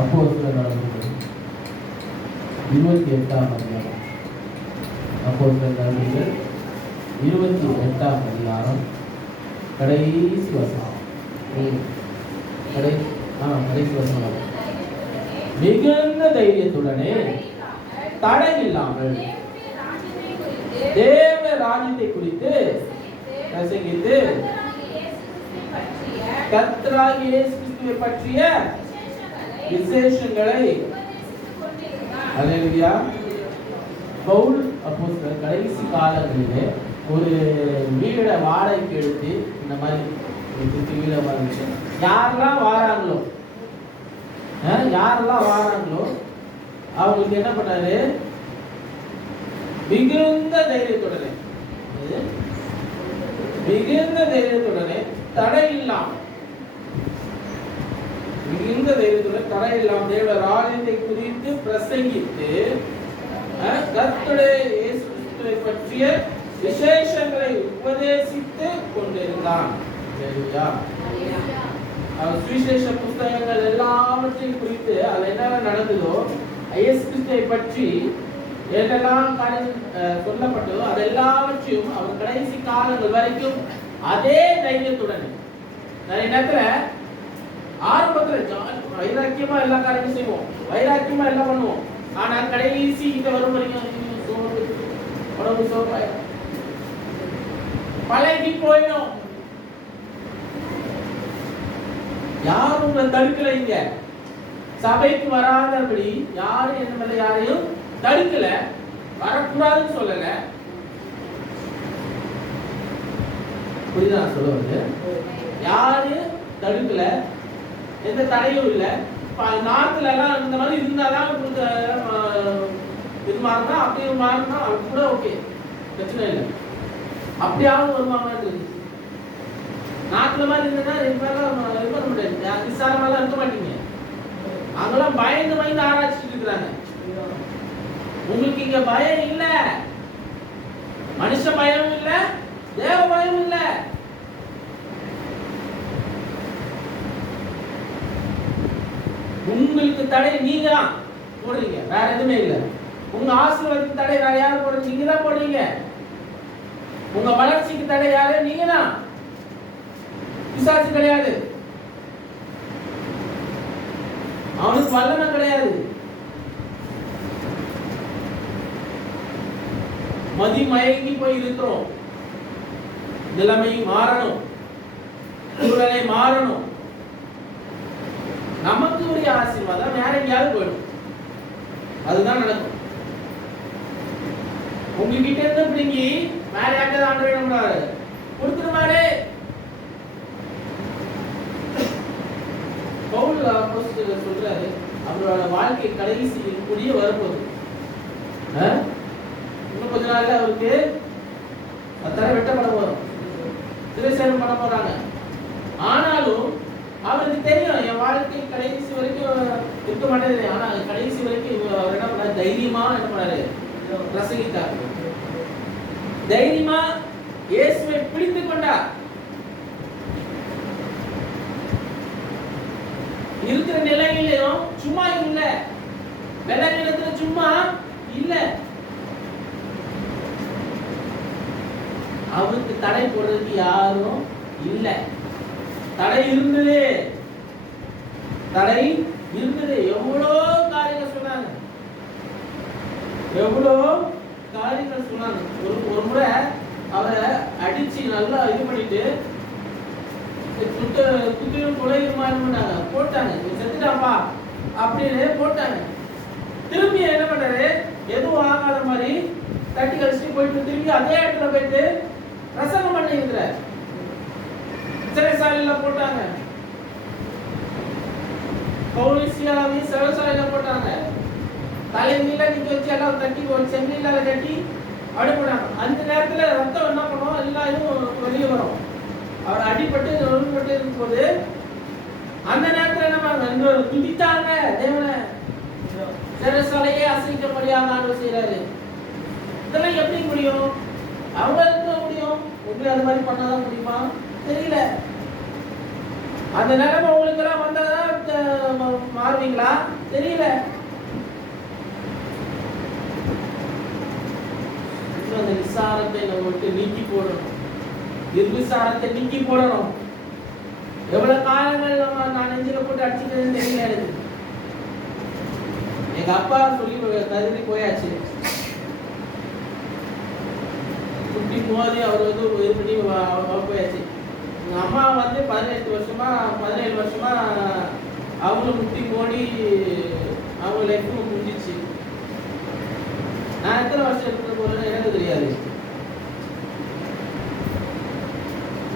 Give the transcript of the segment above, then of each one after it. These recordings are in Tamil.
அப்போஸ்தலர் நடவடிக்கைகள் 28ஆம் அதிகாரம். அப்போஸ்தலர் நடவடிக்கைகள் 28ஆம் அதிகாரம் கடைசி வசனம். கடைசி வசனம். மிகுந்த தைரியத்துடனே தடை இல்லாமல் தேவ ராஜ்யத்தை குறித்து பிரசங்கித்து கர்த்தராகிய இயேசு கிறிஸ்துவை பற்றிய விசேஷங்களை அல்லேலூயா. பவுல் அப்போஸ்தலர் கடைசி காலங்களிலே ஒரு வீடை வாடகைக்கு எடுத்து இந்த மாதிரி வீடை வாடகை யாரெல்லாம் வாராங்களோ அவங்களுக்கு என்ன பண்ணாரு? மிகுந்த தைரியத்துடனே தடை இல்லாமல் தேவ ராஜ்யத்தை குறித்து பிரசங்கித்து கர்த்தருடைய இயேசு கிறிஸ்துவை பற்றிய விசேஷங்களை உபதேசித்து கொண்டிருந்தான். சுவிசேஷ புஸ்தகங்கள் எல்லாவற்றையும் குறித்து அது என்ன நடந்ததோ, இயேசு கிறிஸ்துவை பற்றி என்னெல்லாம் சொல்லப்பட்டதோ அது எல்லாவற்றையும் அவர் கடைசி காலங்கள் வரைக்கும் அதே தைரியத்துடன் நிறைய நேரத்துல ஆரம்பத்துல வைராக்கியமா எல்லா காரியமும் செய்வோம், வைராக்கியமா எல்லாம் பண்ணுவோம். ஆனா கடைசி கிட்ட வரும் வரைக்கும் உடம்பு சோர்வாயிடும், பழகி போயிடும். யாரும் உங்களை தடுக்கல. இங்க சபைக்கு வராதபடி யாரும் என்ன மேல யாரையும் தடுக்கல, வரக்கூடாதுன்னு சொல்லல. புரியுதா சொல்லுவது? யாரு தடுக்கல, எந்த தடையும் இல்லை. நாட்டுல எல்லாம் இந்த மாதிரி இருந்தாதான் இது மாறினா அப்படி மாறினா அது கூட ஓகே, பிரச்சனை இல்லை. அப்படியாவது வருவாங்க. நாட்டுல மாதிரி இருந்ததுன்னா இருக்க முடியாது, விசாரமெல்லாம் இருக்க மாட்டீங்க. அங்கெல்லாம் பயந்து ஆராய்ச்சிட்டு இருக்கிறாங்க. உங்களுக்கு இங்க பயம் இல்ல, மனுஷ பயம் இல்ல, தேவ பயம் இல்ல. உங்களுக்கு தடை நீங்க தான் போடுறீங்க, வேற எதுவுமே இல்ல. உங்க ஆசீர்வாதத்துக்கு தடை வேற யாரும் போடுறது? நீங்க தான் போடுறீங்க. உங்க வளர்ச்சிக்கு தடை யாரு? நீங்க தான், பிசாசு கிடையாது. அவனுக்கு வல்லமை கிடையாது. மதி மயங்கி போய் இருக்கிறோம். நிலைமை மாறணும், சூழலை மாறணும். நமக்கு உரிய ஆசீர்வாதம் வேற எங்கேயாவது போயிடும். அதுதான் நடக்கும். உங்ககிட்ட இருந்து பிடிங்கி வேற யாருக்காவது ஆண்டவர் என்ன கொடுத்துருவாரு. பவுல் அப்போஸ்தலர் சொல்றாரு, அவரோட வாழ்க்கை கடைசி முடிய வரப்போகுது. இன்னும் கொஞ்ச நாள்ல அவருக்கு தலை வெட்டப்பட போறோம், சிறைசேதம் பண்ண போறாங்க. ஆனாலும் அவருக்கு தெரியும் என் வாழ்க்கை கடைசி வரைக்கும் இருக்க மாட்டேது. ஆனா கடைசி வரைக்கும் அவர் என்ன பண்ணாரு? தைரியமா என்ன பண்ணாரு? பிரசங்கித்தார். தைரியமா இயேசுவை பிடித்து கொண்டார். இருக்கிற நிலையிலும் சும்மா இல்ல, விலங்கினத்துல சும்மா இல்ல. அவருக்கு தடை போடுறதுக்கு யாரும் இல்ல. தடை இருந்தது. எவ்வளோ காரியங்கள் சொன்னாங்க, ஒரு முறை அவரை அடிச்சு நல்லா இது பண்ணிட்டு குத்தியும் கொலையும் போட்டாங்க. செத்துட்டாப்பா அப்படின்னு போட்டாங்க. திரும்பி என்ன பண்றாரு? எதுவும் ஆகாத மாதிரி தட்டி கழிச்சுட்டு போயிட்டு திரும்பி அதே இடத்துல போயிட்டு பிரசங்கம் பண்ணி இருக்கிறார். சிறைசாலையில போட்டாங்க, பவுலிசியாவை சிறைசாலையில போட்டாங்க. தலைமையில நிக்க வச்சு எல்லாம் தட்டி சென்னையில கட்டி அடிப்படாங்க. அந்த நேரத்துல ரத்தம் என்ன பண்ணுவோம்? எல்லாம் இதுவும் வெளியே வரும். அவர் அடிபட்டு இருக்கும் போது அந்த நேரத்துல என்ன துடித்தாங்க. தேவனை சிறைசாலையே அசைக்க முடியாம ஆண்டவர் செய்யறாரு. இதெல்லாம் எப்படி முடியும்? அவங்க இருக்க முடியும். உங்களை அது மாதிரி பண்ணாதான் முடியுமா? தெரியல. அந்த நிலைமை உங்களுக்கு எல்லாம் வந்தாதான் மாறுவீங்களா தெரியல. அந்த விசாரத்தை நம்ம விட்டு நீக்கி போடணும், நிர்விசாரத்தை நீக்கி போடணும். எவ்வளவு காலங்கள் நான் நெஞ்சில போட்டு அடிச்சுக்கிறதுன்னு தெரியல எனக்கு. எங்க அப்பா சொல்லி கருதி போயாச்சு. குட்டி போது அவர் வந்து இது பண்ணி போயாச்சு. எங்க அம்மா வந்து 17 வருஷமா அவங்களும் முட்டி போடி அவங்க லைஃப்பும் முடிஞ்சிச்சு. நான் எத்தனை வருஷம் இருக்கிற போது எனக்கு தெரியாது.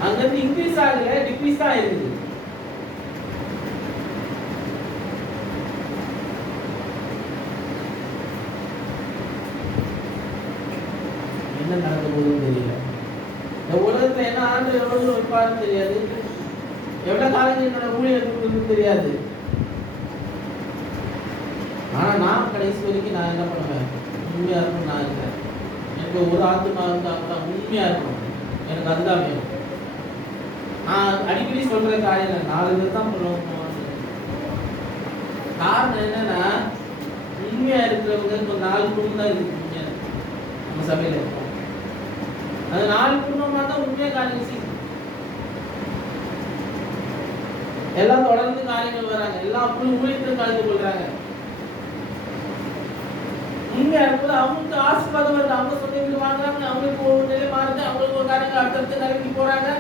அங்கிருந்து இன்க்ரீஸ் ஆகல, டிக்ரீஸ் தான் இருக்குது. என்ன நடக்க போகுதுன்னு தெரியல. இந்த உலகத்துல என்ன ஆண்டு எவ்வளவு இருப்பாருன்னு தெரியாது, எவ்வளவு காலங்கள் என்னோட ஊழியர்களுக்கு தெரியாது. ஆனா நான் கடைசி வரைக்கும் நான் என்ன பண்ணுவேன், உண்மையா இருக்கணும். நான் இருக்கேன், எனக்கு ஒரு ஆத்மா இருந்தா கூட உண்மையா இருக்கணும். எனக்கு அதுதான் வேணும். நான் அடிக்கடி சொல்ற காரியம் 4 பேர் தான் பண்ணுவோம். காரணம் என்னன்னா, உண்மையா இருக்கிறவங்க இப்போ 4 குடும்பம் தான் இருக்கு உண்மையா நம்ம சபையில இருக்கோம். அது 4 குடும்பமா தான் உண்மையா காரியம் செய்யும். எல்லாம் தொடர்ந்து காரியங்கள் வராங்க, எல்லா ஊழியத்திலும் கலந்து கொள்றாங்க. உண்மையா இருக்கும்போது அவங்களுக்கு ஆசீர்வாதம் வருது. அவங்க சொந்தங்கள் வாங்குறாங்க, அவங்களுக்கு ஒரு நிலை மாறுது, அவங்களுக்கு ஒரு காரியங்கள் அடுத்தடுத்து நிலைக்கு போறாங்க.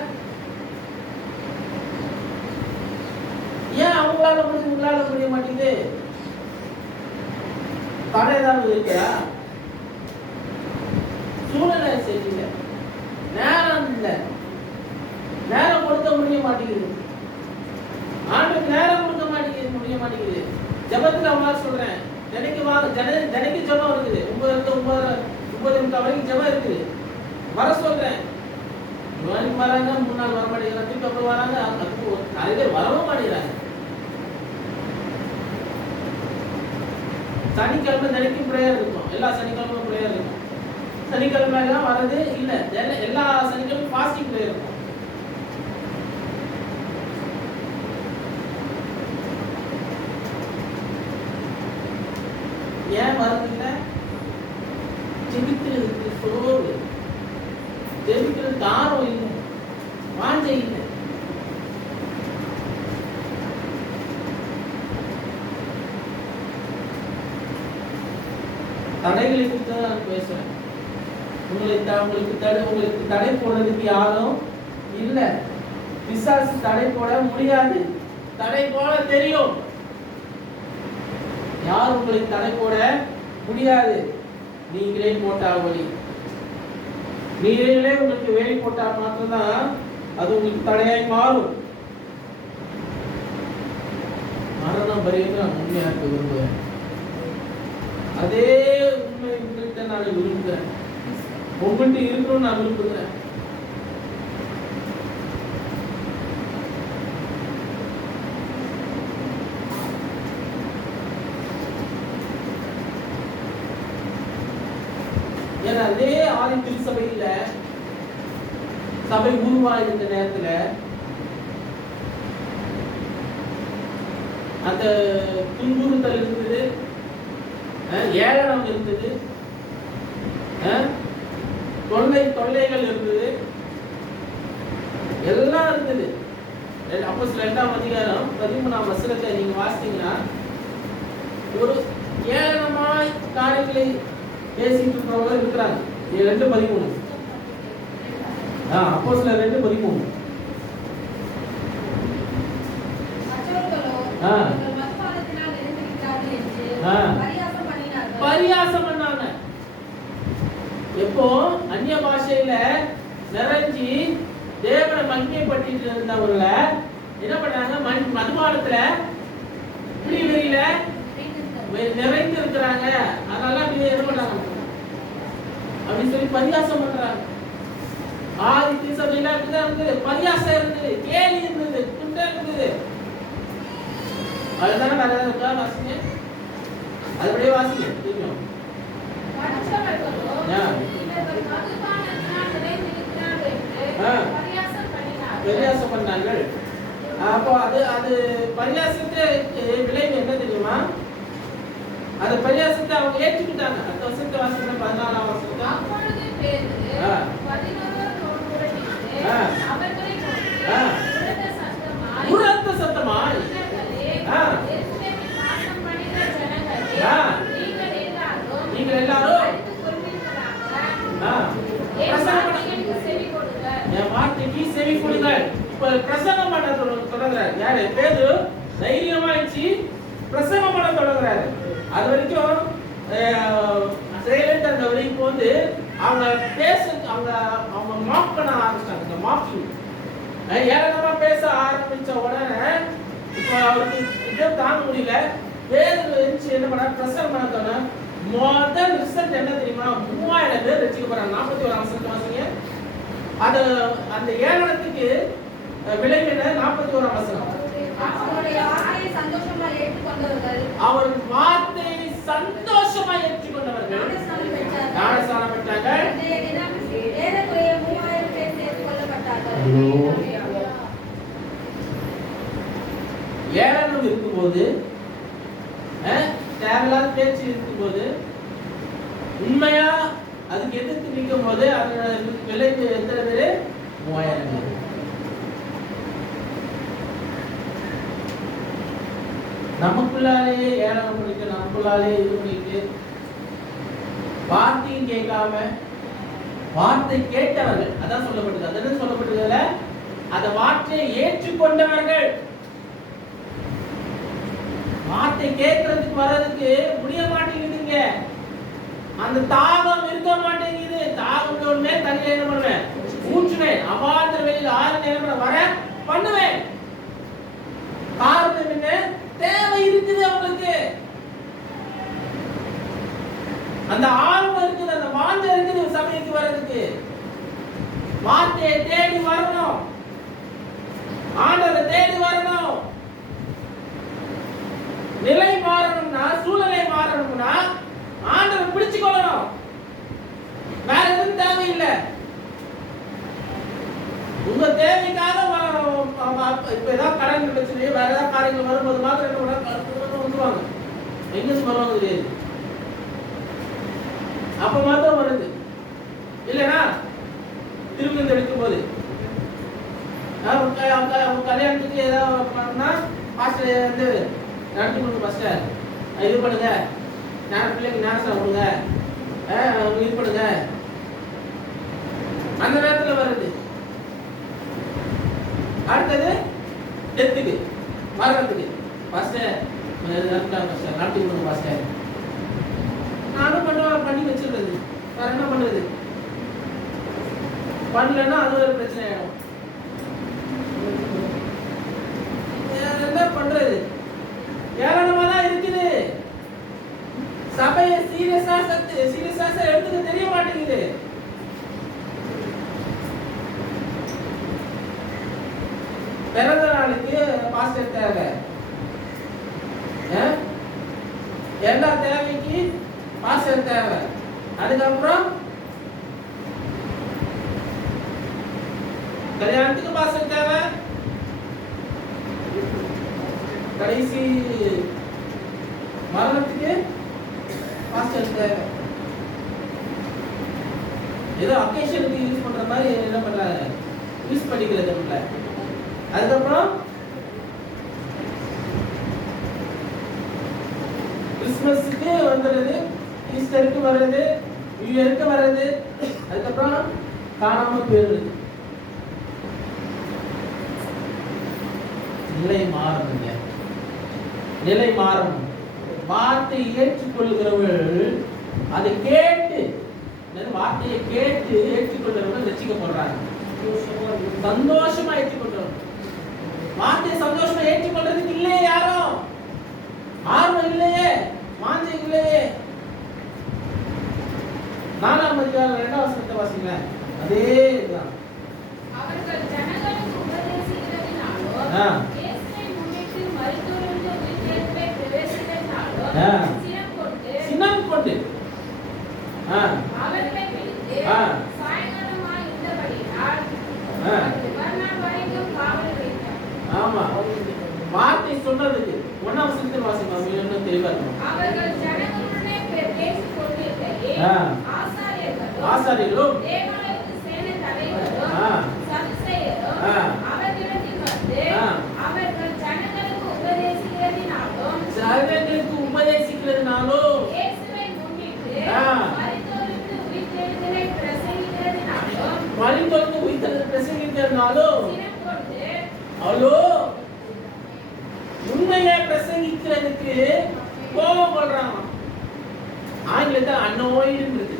ஏன் அவங்களால முடிஞ்சு உங்களால முடிய மாட்டேங்குது? தடை ஏதாவது இருக்கா? சூழ்நிலை சரியில்லை, நேரம் இல்லை, நேரம் கொடுக்க முடிய மாட்டேங்குது. ஆண்டுக்கு நேரம் கொடுக்க முடிய மாட்டேங்குது. ஜபத்துல அவங்க சொல்றேன், தினைக்கு ஜபம் இருக்குது. 9 வரைக்கும் ஜபம் இருக்குது. வர சொல்றேன், வராங்க, 3 நாள் வர மாட்டேங்கிறாங்க, திருப்பி அப்புறம் வராங்க. நிறைய பேர் வரவும் மாட்டேங்கிறாங்க. சனிக்கிழமை தினைக்கும் பிரேயர் இருக்கும், எல்லா சனிக்கிழமையும் பிரேயர் இருக்கும். சனிக்கிழமை எல்லாம் வர்றது இல்லை, எல்லா சனிக்கிழமையும் ஃபாஸ்டிங் பிரேயர் இருக்கும். ஏன் வரதில்லை? ஜெபிக்கிறதுக்கு சோறு, ஜெபிக்கிறதுக்கு ஆர்வம் இல்லை, வாஞ்சை இல்லை. தடைகளை குறித்து நான் பேசுறேன். உங்களுக்கு தடை போடுறதுக்கு யாரும் இல்லை. பிசாசு தடை போட முடியாது, தடை போட தெரியும். யார் உங்களுக்கு தடை போட முடியாது. நீங்களே போட்டா வழி, நீங்களே உங்களுக்கு வேலை போட்டா மாத்திரம்தான் அது உங்களுக்கு தடையாய் மாறும். மரணம் பரியந்த நான் உண்மையா இருக்க விரும்புகிறேன். அதே உண்மை உங்கள்கிட்ட நான் விரும்புகிறேன், உங்கள்கிட்ட இருக்கணும்னு நான் விரும்புகிறேன். ஏன்னா அதே ஆதி திருச்சபையில சபை உருவாயிருந்த நேரத்துல அந்த துன்புறுத்தல் இருந்தது, ஏளனம் இருந்தது, தொல்லைகள் இருந்தது, எல்லாம் இருந்தது. அப்போஸ்தலர் 2ஆம் அதிகாரம் 13ஆம் வசனத்தை நீங்க வாசித்தீங்கன்னா, ஒரு ஏளனமாய் காரியங்களை பேசிட்டு இருக்கிறவங்க இருக்கிறாங்க. 2:13 அப்போஸ்தலர் 2:13 பரியாசம் பண்ணாங்க. எப்போ அந்நிய பாஷையில நிறைஞ்சி தேவனை மகிமைப்பட்டு இருந்தவர்கள என்ன பண்ணாங்க, மதுபானத்துல பிடிவெறியில நிறைந்து இருக்கிறாங்க. அதனால என்ன பண்ணாங்க அப்படின்னு சொல்லி பரியாசம் பண்றாங்க. ஆதி திருச்சபையில அப்படிதான் இருந்தது, பரியாசம் இருந்தது, கேலி இருந்தது, குண்டை இருந்தது. அதுதானே நிறைய இருக்கா? வாசிங்க, அதுபடியே வாசிங்க. தெரியும் பரியாசம் பண்ணார்கள். அப்போ அது அது பரியாசத்துக்கு விளைவு என்ன தெரியுமா? அது பரியாசத்தை அவங்க ஏற்றுக்கிட்டாங்க. அந்த வருஷத்தை வாசிக்கிற 14ஆம் வருஷத்துல அப்பொழுது பேதுரு 11 புறப்பட்டு அவர்களை நோக்கி உரத்த சத்தமாய் எருசலேமில் வாசம் பண்ணுகிற ஜனங்களே, நீங்கள் எல்லாரும் என் வார்த்தைக்கு செவி கொடுங்கள். இப்ப பிரசங்கம் பண்ண தொடங்குறாரு. யாரு? பேதுரு தைரியமாயிடுச்சு, பிரசங்கம் பண்ண தொடங்குறாரு. அது வரைக்கும் சைலண்டா இருந்த வரைக்கும் வந்து அவங்க பேச அவங்க மார்க் பண்ண ஆரம்பிச்சிட்டாங்க. மார்க்கிங் ஏளனமா பேச ஆரம்பிச்ச உடனே இப்போ அவருக்கு இதே தாங்க முடியல. பேதுரு எழுந்து என்ன பண்ண பிரசங்கம் பண்ண தோண முதல் ரிசல்ட் என்ன தெரியுமா? 3000 பேர் ரட்சிக்கப்படுறாங்க. 41ஆம் வசனத்தை வாசிங்க. அது அந்த ஏளனத்துக்கு விளைவு என்ன? 41ஆம் வசனம். அவர் வார்த்தையை சந்தோஷமா ஏற்றுக்கொண்டவர்கள் ஞானஸ்நானம் பெற்றார்கள். ஏளனம் இருக்கும்போது, தேவையில்லாத பேச்சு இருக்கும்போது, உண்மையா அதுக்கு எதிர்த்து நிற்கும் போது அதோட விளைவு எத்தனை பேரு? 3000 பேர். நமக்குள்ளாலே ஏளனம் பண்ணிட்டு, நமக்குள்ளாலே இது பண்ணிட்டு, வார்த்தையும் கேட்காம, வார்த்தை கேட்டவர்கள், அதான் சொல்லப்பட்டது. அது என்ன சொல்லப்பட்டதுல? அந்த வார்த்தையை ஏற்றுக்கொண்டவர்கள். வார்த்தை கேட்கறதுக்கு வர்றதுக்கு முடிய மாட்டேங்குதுங்க. அந்த தாகம் இருக்க மாட்டேங்குது. தாகம் ஒண்ணுமே தண்ணியில என்ன பண்ணுவேன்? ஊற்றுவேன். அபார்த்த வெளியில் 6 நேரம் வர பண்ணுவேன். காரணம் என்ன? தேவை இருக்குது அவங்களுக்கு. அந்த ஆர்வம் இருக்குது, அந்த வாஞ்சை இருக்குது சபைக்கு வர்றதுக்கு. வார்த்தையை தேடி வரணும், ஆண்டவரை தேடி வரணும். நிலை மாறணும்னா, சூழ்நிலை மாறணும்னா ஆண்டவரை பிடிச்சு கொள்ளணும். வேற எதுவும் தேவையில்லை. உங்க தேவைக்காக இப்ப ஏதாவது கடன் பிரச்சனை, வேற ஏதாவது காரியங்கள் வரும்போது மாத்திரம் என்ன வந்துருவாங்க. எங்க வருவாங்க தெரியாது. அப்ப மாத்திரம் வருது. இல்லைன்னா திருமணம் எடுக்கும் போது அவங்க கல்யாணத்துக்கு ஏதாவது பண்ணா பாஸ்டர் வந்து நடத்தி கொடுங்க, பாஸ்டர் இது பண்ணுங்க, பிள்ளைங்க ஞானஸ்நானம் கொடுங்க, இது பண்ணுங்க. அந்த நேரத்துல வருது. அடுத்தது டெத்துக்கு, மரணத்துக்கு, பாஸ்டர் நடத்தி கொடுங்க பாஸ்டர். நானும் பண்ணி வச்சிருக்கிறது. வேற என்ன பண்றது? பண்ணலன்னா அது ஒரு பிரச்சனை ஆயிடும். என்ன பண்றது? ஏளனமா தான் இருக்குது. சபையை சீரியஸா எடுத்துக்க தெரிய மாட்டேங்குது. பிறந்த நாளுக்கு பாஸ்டர் தேவை, எல்லா தேவைக்கு பாஸ்டர் தேவை. அதுக்கப்புறம் கல்யாணத்துக்கு பாஸ்டர் தேவை, கடைசி மரணத்துக்கு பாஸ்டர் தேவை. ஏதோ அக்கேஷனுக்கு யூஸ் பண்ற மாதிரி என்ன பண்றாங்க? யூஸ் பண்ணிக்கிறது. அதுக்கப்புறம் கிறிஸ்துமஸுக்கு வந்துடுறது, ஈஸ்டருக்கு வர்றது, நியூ இயருக்கு வர்றது, அதுக்கப்புறம் காணாம போயிடுறது. நிலை மாறணுங்க, நிலை மாறணும். வார்த்தை ஏற்றுக்கொள்கிறவர்கள் அதை கேட்டு, வார்த்தையை கேட்டு ஏற்றுக்கொள்கிறவர்கள் ரட்சிக்கப்படுறாங்க. சந்தோஷமா ஏற்றுக்கொள்றவங்க. வார்த்தையை சந்தோஷமா ஏற்றுக்கொள்றதுக்கு இல்லையே யாரும் ஆர்வம் இல்லையே, வாஞ்சை இல்லையே. 4ஆம் அதிகாரம் 2ஆம் வசனத்தை வாசிங்க. அதே இதுதான். அவர்கள் ஜனங்களுக்கு உபதேசிக்கிறதினாலோ, இயேசுவை முன்னிட்டு மரித்தோரிலிருந்து உயிர்த்தெழுதலை பிரவேசித்ததினாலோ சினம் கொண்டு அவர்களை பிடித்து சாயங்காலமாய் இருந்தபடியினால் மறுநாள் வரைக்கும் காவல் வைத்தார். ஆமா, சொன்னதுக்கு 1ஆம் வசனத்தில் வாசிங்க, இன்னும் தெளிவா இருக்கும். அவர்கள் ஜனங்களுடனே பேசிக் கொண்டிருக்கையில் ஆசாரியர்களும் தேவாலயத்து சேனை தலைவரும் சதுசேயரும் அவர்களிடத்தில் வந்து அவர்கள் ஜனங்களுக்கு உபதேசிக்கிறதுனாலும் இயேசுவை முன்னிட்டு மரித்தோருக்கு உயிர்த்தெழுதலை பிரசங்கிக்கிறதுனாலும் சினம் கொண்டு அவ்வளோ உண்மையை பிரசங்கிக்கிறதுக்கு கோபம் கொள்றாங்க. ஆங்கிலத்தில் அனாய்டுன்னு இருக்கு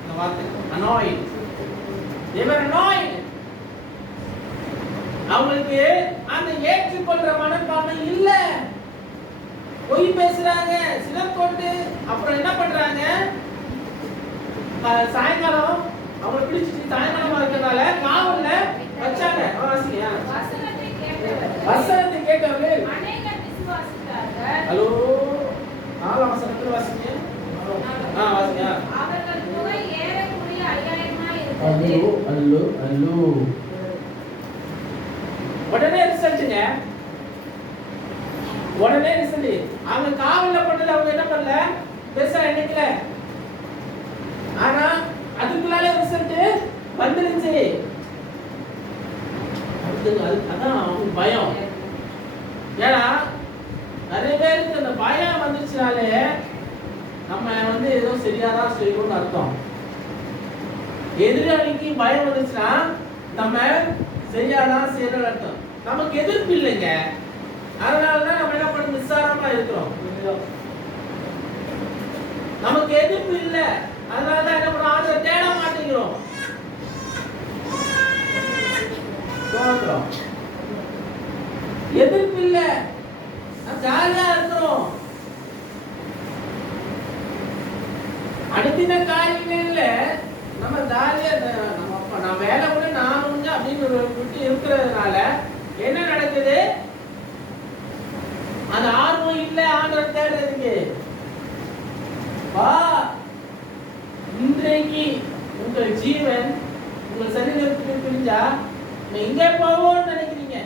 இந்த வார்த்தை, அனாய்டு. they were annoyed. அவங்களுக்கு அந்த ஏற்றுக்கொள்ற மனப்பான்மை இல்ல, பொய் பேசுறாங்க, சினம் கொண்டு. அப்புறம் என்ன பண்றாங்க, சாயங்காலம் அவங்களை பிடிச்சிட்டு சாயங்காலமா இருக்கிறதால காவல்ல வச்சாங்க. வசனத்தை கேட்டவர்கள் அநேகர் விசுவாசித்தார்கள். ஹலோ 4ஆம் வசனத்துல வாசிங்க. வாசிங்க. அவர்கள் தொகை ஏறக்குறைய 5000 இருந்தது. அல்லோ அல்லோ அல்லோ. உடனே ரிசல்ட்டுங்க, உடனே ரிசல்ட். அவங்க காவல்ல பண்ணது அவங்க என்ன பண்ணல, பெருசா எண்ணிக்கல. ஆனா அதுக்குள்ளால ரிசல்ட் வந்துருச்சு. அதான் அவங்க பயம். ஏன்னா நிறைய பேருக்கு அந்த பயம் வந்துச்சுனாலே நம்ம ஏதோ சரியாதான் செய்யணும்னு அர்த்தம். எதிராளிக்கு பயம் வந்துச்சுன்னா நம்ம சரியாதான் செய்யணும்னு அர்த்தம். நமக்கு எதிர்ப்பு இல்லைங்க, அதனாலதான் நம்ம என்ன பண்ண நிஸ்சாரமா இருக்கிறோம். நமக்கு எதிர்ப்பு இல்லை, அதனாலதான் என்ன பண்ண ஆதரவை தேட மாட்டேங்கிறோம். எதிர்ப்பு இல்ல, ஜாலியா இருக்கிறோம். அடுத்த காரியங்கள்ல நம்ம ஜாலியா நான் வேலை கூட நான் அப்படின்னு விட்டு இருக்கிறதுனால என்ன நடக்குது, அந்த ஆர்வம் இல்ல ஆண்டவரை தேடுறதுக்கு. இன்றைக்கு உங்கள் ஜீவன் உங்கள் சரீரத்துக்கு பிரிஞ்சா எங்கே போவோம்னு நினைக்கிறீங்க,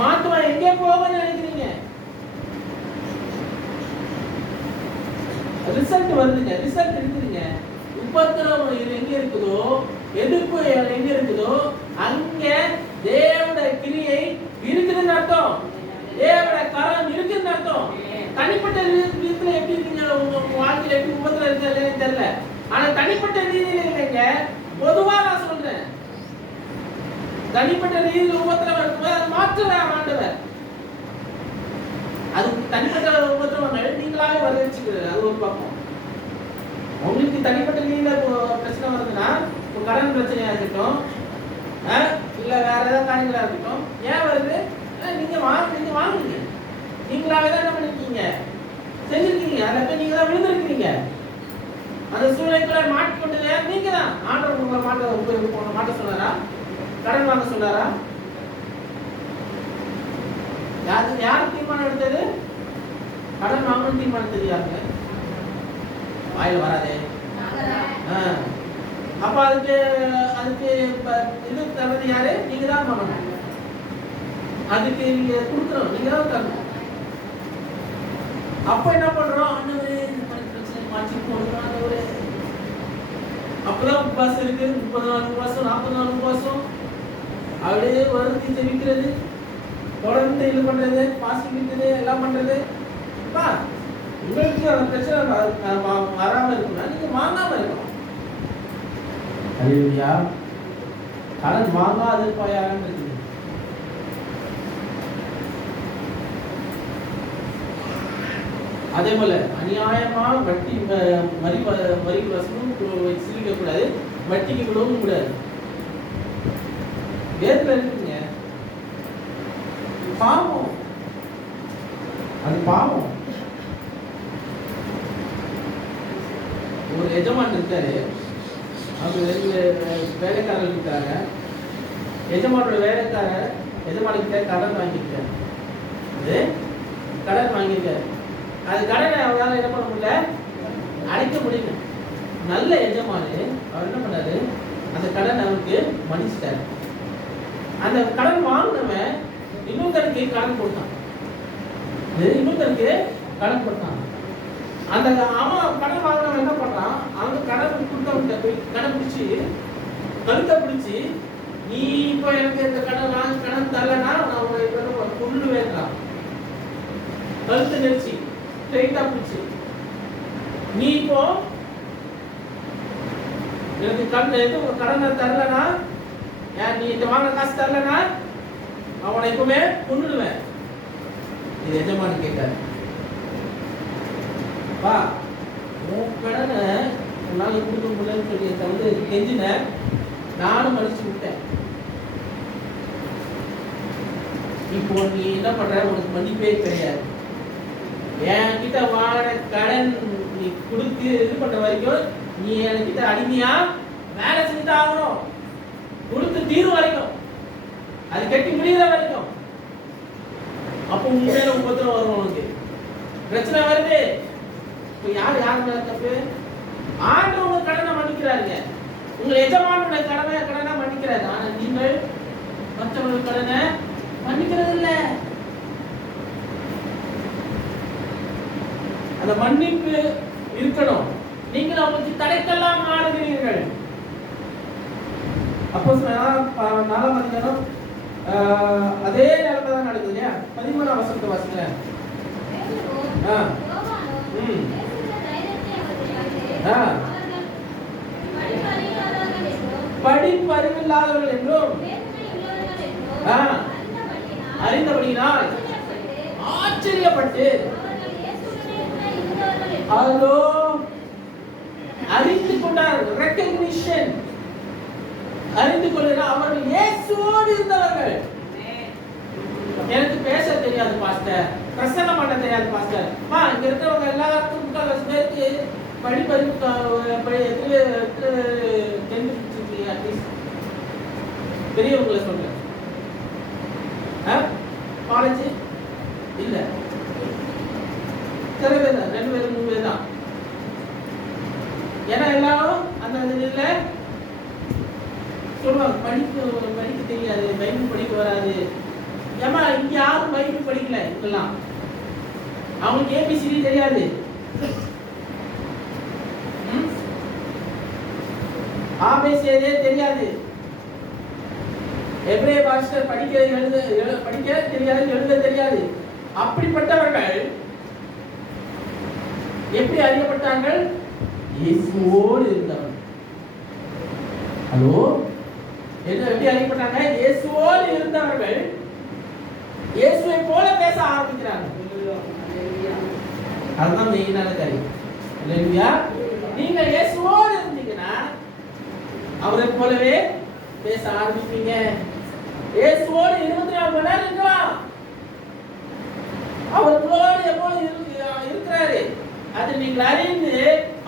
மாத்துவா எங்கே போவோம்னு நினைக்கிறீங்க. ரிசல்ட் வருதுங்க, ரிசல்ட் இருக்குதுங்க. உபத்திரவம் எங்க இருக்குதோ, எதிர்ப்பு எங்க இருக்குதோ அங்க தேவனுடைய கிரியை இருக்குதுன்னு அர்த்தம், தேவனுடைய கரம் இருக்குதுன்னு அர்த்தம். தனிப்பட்ட ரீதியில எப்படி இருக்கீங்க, உங்க வாழ்க்கையில எப்படி உபத்திரம் இருக்குதுன்னு தெரியல. ஆனா தனிப்பட்ட ரீதியில இல்லைங்க, பொதுவா நான் சொல்றேன். தனிப்பட்ட ரீதியில் உபத்திரம் இருக்கும்போது அது மாற்றுறார் ஆண்டவர். அது தனிப்பட்ட உபத்திரவங்கள் நீங்களாவே வரவச்சுக்கிறது, அது ஒரு பக்கம். உங்களுக்கு தனிப்பட்ட ரீதியில பிரச்சனை வருதுன்னா, கடன் பிரச்சனையா இருக்கட்டும், இல்ல வேற ஏதாவது காரியங்களா இருக்கட்டும், ஏன் வருது, நீங்க வாங்குங்க. நீங்களாவே தான் என்ன பண்ணிருக்கீங்க, செஞ்சிருக்கீங்க. அதில் போய் நீங்க தான் விழுந்திருக்கீங்க. அந்த சூழ்நிலைக்குள்ள மாட்டிக்கொண்டது நீங்க தான். ஆண்டவர் உங்களை மாட்ட சொன்னாரா, கடன் வாங்க சொன்னாரா? யாரு தீர்மானம் எடுத்தது? கடன் வாங்கணும் தீர்மானம் எடுத்தது யாருங்க? வாயில வராதே. அப்ப அதுக்கு இது தரது யாரு? நீங்க தான் பண்ணணும். அதுக்கு நீங்க கொடுக்கணும், நீங்க தான் தரணும். அப்ப என்ன பண்றோம், ஆண்டவரே இந்த மாதிரி பிரச்சனை மாற்றி போடுறோம். ஆண்டவரே அப்பதான் உபவாசம் இருக்கு, 30 நாள் உபவாசம், 40 நாள் உபவாசம், அப்படியே வருத்தி ஜெபிக்கிறது, தொடர்ந்து இது பண்றது, பாசிங் இருக்குது, எல்லாம் பண்றது. உங்களுக்கு அந்த பிரச்சனை வராம இருக்குன்னா நீங்க வாங்காம இருக்கணும். அல்லேலூயா. கடன் வாங்காது இருப்பாயான்னு இருக்குது. அதே போல அநியாயமா வட்டி வரி வசூலும் சிரிக்க கூடாது, வட்டிக்கு விடவும் கூடாது. வேதத்துல இருக்குங்க, பாவம், அது பாவம். ஒரு எஜமான் இருக்காரு, அவர் 2 வேலைக்காரர்கள் இருக்காங்க. எஜமானோட வேலைக்காரர் எஜமானுக்கிட்ட கடன் வாங்கியிருக்காரு. கடன் வாங்கியிருக்காரு. அது கடனை அவரால் என்ன பண்ண முடியல, அடைக்க முடியல. நல்ல எஜமானு அவர் என்ன பண்ணாரு, அந்த கடன் அவருக்கு மன்னிச்சிட்டாரு. அந்த கடன் வாங்கினவன் இன்னொருத்தருக்கு இன்னொருத்தருக்கு கடன் கொடுத்தான். இன்னொருத்தருக்கு கடன் கொடுத்தான். அந்த அவன் கடன் வாங்கினவன் என்ன பண்றான், அவனுக்கு கடன் கொடுத்தவன்கிட்ட போய் கடன் பிடிச்சி கழுத்தை பிடிச்சி, நீ இப்போ எனக்கு இந்த கடன் தரலன்னா நான் உன்னை கொல்லுவேன்றான். கழுத்தை நெரிச்சி ஸ்ட்ரைட்டா பிடிச்சி, நீ இப்போ எனக்கு கடனை தரலனா, நீ இந்த வாங்க காசு தரலனா அவனை இப்பவுமே கொன்னுடுவேன். இது எஜமானு கேட்காரு, வா உன் கடனை உன்னால கொடுக்க முடியலன்னு சொல்லி கெஞ்சின, நானும் மன்னிச்சு விட்டேன். இப்போ நீ என்ன பண்ற, உனக்கு மன்னிப்பே கிடையாது. என்கிட்ட வாங்கின கடன் நீ கொடுத்து இது பண்ற வரைக்கும் நீ என்கிட்ட அடிமையா வேலை செஞ்சுட்டு ஆகணும், கொடுத்து தீர்வு வரைக்கும், அது கட்டி முடிகிற வரைக்கும். அப்போ உண்மையில உபத்திரம் வரும், உனக்கு பிரச்சனை வருது. இப்போ யார் மேல தப்பு? ஆண்டவர் உங்க கடனை மன்னிக்கிறாருங்க, உங்க எஜமானுடைய கடனை மன்னிக்கிறாரு. ஆனா நீங்கள் மற்றவர்கள் கடனை மன்னிக்கிறது இல்லை. அந்த மன்னிப்பு இருக்கணும். நீங்கள் அவங்களுக்கு தடைக்கெல்லாம் மாறுகிறீர்கள். அப்போ 4ஆம் அதிகாரம் அதே நிலைமை தான் நடக்குது இல்லையா? 13ஆம் வசனத்தை வாசிங்க. படிப்பறிவில்லாதவர்கள் என்றும் அறிந்தபடியினால் ஆச்சரியப்பட்டு, அதோ அறிந்து கொண்டார், ரெகக்னிஷன், அறிந்து கொள்ளுங்க, அவர்கள் இயேசுவோடு இருந்தவர்கள். எனக்கு பேச தெரியாது பாஸ்டர், பிரசங்கம் பண்ண தெரியாது பாஸ்டர். இங்க இருக்கிறவங்க எல்லாருக்கும் 3/4 பேருக்கு படிப்பறிவு பெரியவங்களை சொல்றேன். காலேஜ் இல்ல, சில பேர் தான், 2 பேர் 3 பேர் தான். ஏன்னா எல்லாரும் அந்த இதுல சொல்லுவாங்க, படிக்க தெரியாது, பைபிள் படிக்க வராது. ஏமா இங்க யாரும் பைபிள் படிக்கல, இதெல்லாம் அவங்களுக்கு ஏபிசிடி தெரியாது, ஆபேசியே தெரியாது, எபிரேய பாஷை படிக்க தெரியாது, எழுத தெரியாது. அப்படிப்பட்டவர்கள் எப்படி அறியப்பட்டார்கள்? இயேசுவோடு இருந்தவர்கள். ஹலோ, எப்படி அறியப்பட்டாங்க? இயேசுவோடு இருந்தவர்கள் இயேசுவை போல பேச ஆரம்பிக்கிறாங்க. அதுதான் மெயினான காரியம். இல்லையா? நீங்க இயேசுவோடு இருந்தீங்கன்னா அவரை போலவே பேச ஆரம்பிப்பீங்க. இயேசுவோடு 24 மணி நேரம் இருக்கலாம். அவர்களோடு எப்போது இருக்கிறாரு அது நீங்கள் அறிந்து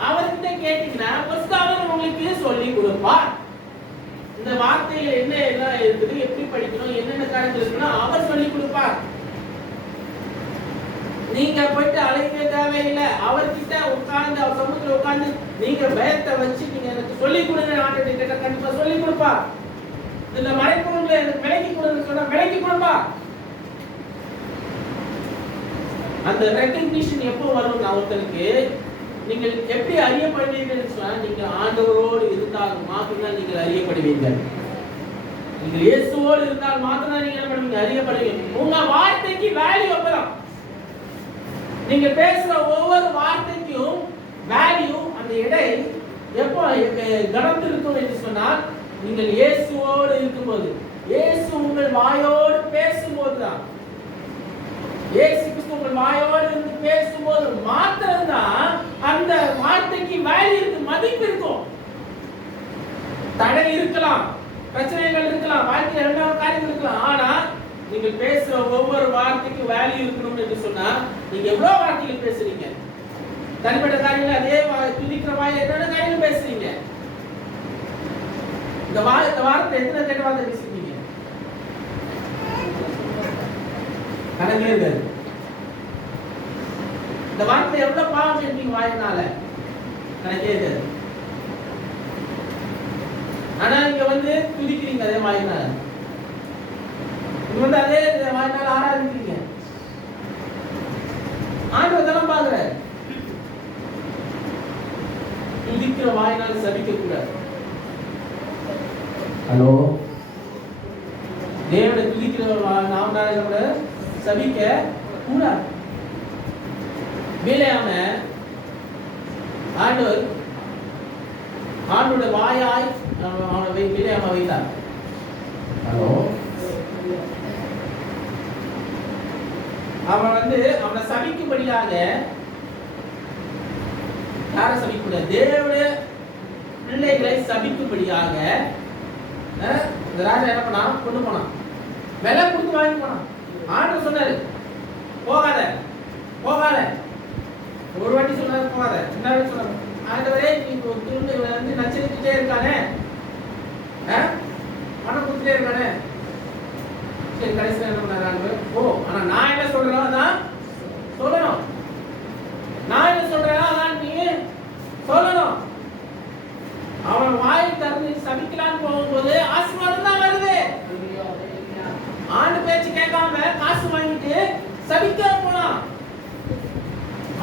அவர்கிட்ட கேட்டீங்கன்னா அவர் உங்களுக்கு சொல்லி கொடுப்பார். இந்த வார்த்தைகள் என்ன எல்லாம் இருக்குது, எப்படி படிக்கணும், என்னென்ன காரியங்கள் இருக்குன்னா அவர் சொல்லி கொடுப்பார். நீங்க போயிட்டு அழைக்க தேவையில்லை. அவர்கிட்ட உட்கார்ந்து அவர் சமூகத்தில் உட்கார்ந்து நீங்க பயத்தை வச்சு நீங்க எனக்கு சொல்லி கொடுங்க, ஆண்டவர்கிட்ட கண்டிப்பா சொல்லி கொடுப்பா. இந்த மறைப்பொருள்களை எனக்கு விலக்கி கொடுன்னு சொன்னா விலக்கி கொடுப்பா. அந்த ரெகக்னிஷன் எப்போ வரும் ஒருத்தருக்கு? நீங்கள் எப்படி அறியப்படுவீர்கள் சொன்னா நீங்க ஆண்டவரோடு இருந்தால் மாத்திரம் நீங்கள் அறியப்படுவீர்கள். நீங்கள் இயேசுவோடு இருந்தால் மாத்திரம் நீங்க என்ன பண்ணுவீங்க? அறியப்படுவீங்க. உங்க வார்த்தைக்கு வேல்யூ அப்பதான். நீங்க பேசுற ஒவ்வொரு வார்த்தைக்கும் வேல்யூ, அந்த எடை எப்போ கனத்திருக்கும் என்று சொன்னால் நீங்கள் இயேசுவோடு இருக்கும்போது, இயேசு உங்கள் வாயோடு பேசும்போது தான், இயேசு கிறிஸ்து உங்கள் வாயோடு இருந்து பேசும்போது மாத்திரம்தான் அந்த வார்த்தைக்கு வேல்யூ இருக்கு, மதிப்பு இருக்கும். தடை இருக்கலாம், பிரச்சனைகள் இருக்கலாம், வாழ்க்கையில் இரண்டாவது காரியம் இருக்கலாம். ஆனா நீங்கள் பேசுற ஒவ்வொரு வார்த்தைக்கும் வேல்யூ இருக்கணும் என்று சொன்னா நீங்க எவ்வளவு வார்த்தைகள் பேசுறீங்க? தனிப்பட்ட காரியங்கள் அதே துதிக்கிற வாய் என்னென்ன காரியங்கள் பேசுறீங்க? இந்த வார்த்தை எத்தனை கெட்ட வார்த்தை பேசுறீங்க? கணக்கே இருக்காது. இந்த வார்த்தை எவ்வளவு பாவம் செஞ்சீங்க வாயினால? கணக்கே இருக்காது. ஆனா நீங்க துதிக்கிறீங்க அதே வாயினால. அதே வாயினால ஆராதிக்கிறீங்க? ஆண்டவர் தான் பாக்குறாரு. துதிக்கிற வாயினால சபிக்க கூடாது. ஹலோ, தேவனை துதிக்கிற நாமனால கூட சபிக்க கூடாது. பிலேயாம ஆண்டோட வாயாய் அவனை பிலேயாம வைத்தார். ஹலோ, அவனை சபிக்கும்படியாக யாரை சபிக்கூடாது? தேவனுடைய பிள்ளைகளை சபிக்கும்படியாக இந்த ராஜா என்ன பண்ணா? கொண்டு போனான். விலை கொடுத்து வாங்கி போனான். ஆண்டவர் சொன்னாரு போகாத போகாத. ஒரு வாட்டி சொன்னாரு போகாத, இன்னொரு சொன்னாரு ஆண்டவரே நீ வந்து நச்சரிச்சுட்டே இருக்கானே, பணம் கொடுத்துட்டே இருக்கானே. சரி, கடைசியில் என்ன பண்ணாரு ஆண்டவர்? ஓ, ஆனா நான் என்ன சொல்றேன் அதான் சொல்லணும். நான் என்ன சொல்றேன் அதான் நீ சொல்லணும். அவன் வாய் திறந்து சபிக்கலான்னு போகும்போது ஆசீர்வாதம் தான் வருது. ஆண்டு பேச்சு கேட்காம காசு வாங்கிட்டு சபிக்க போலாம்.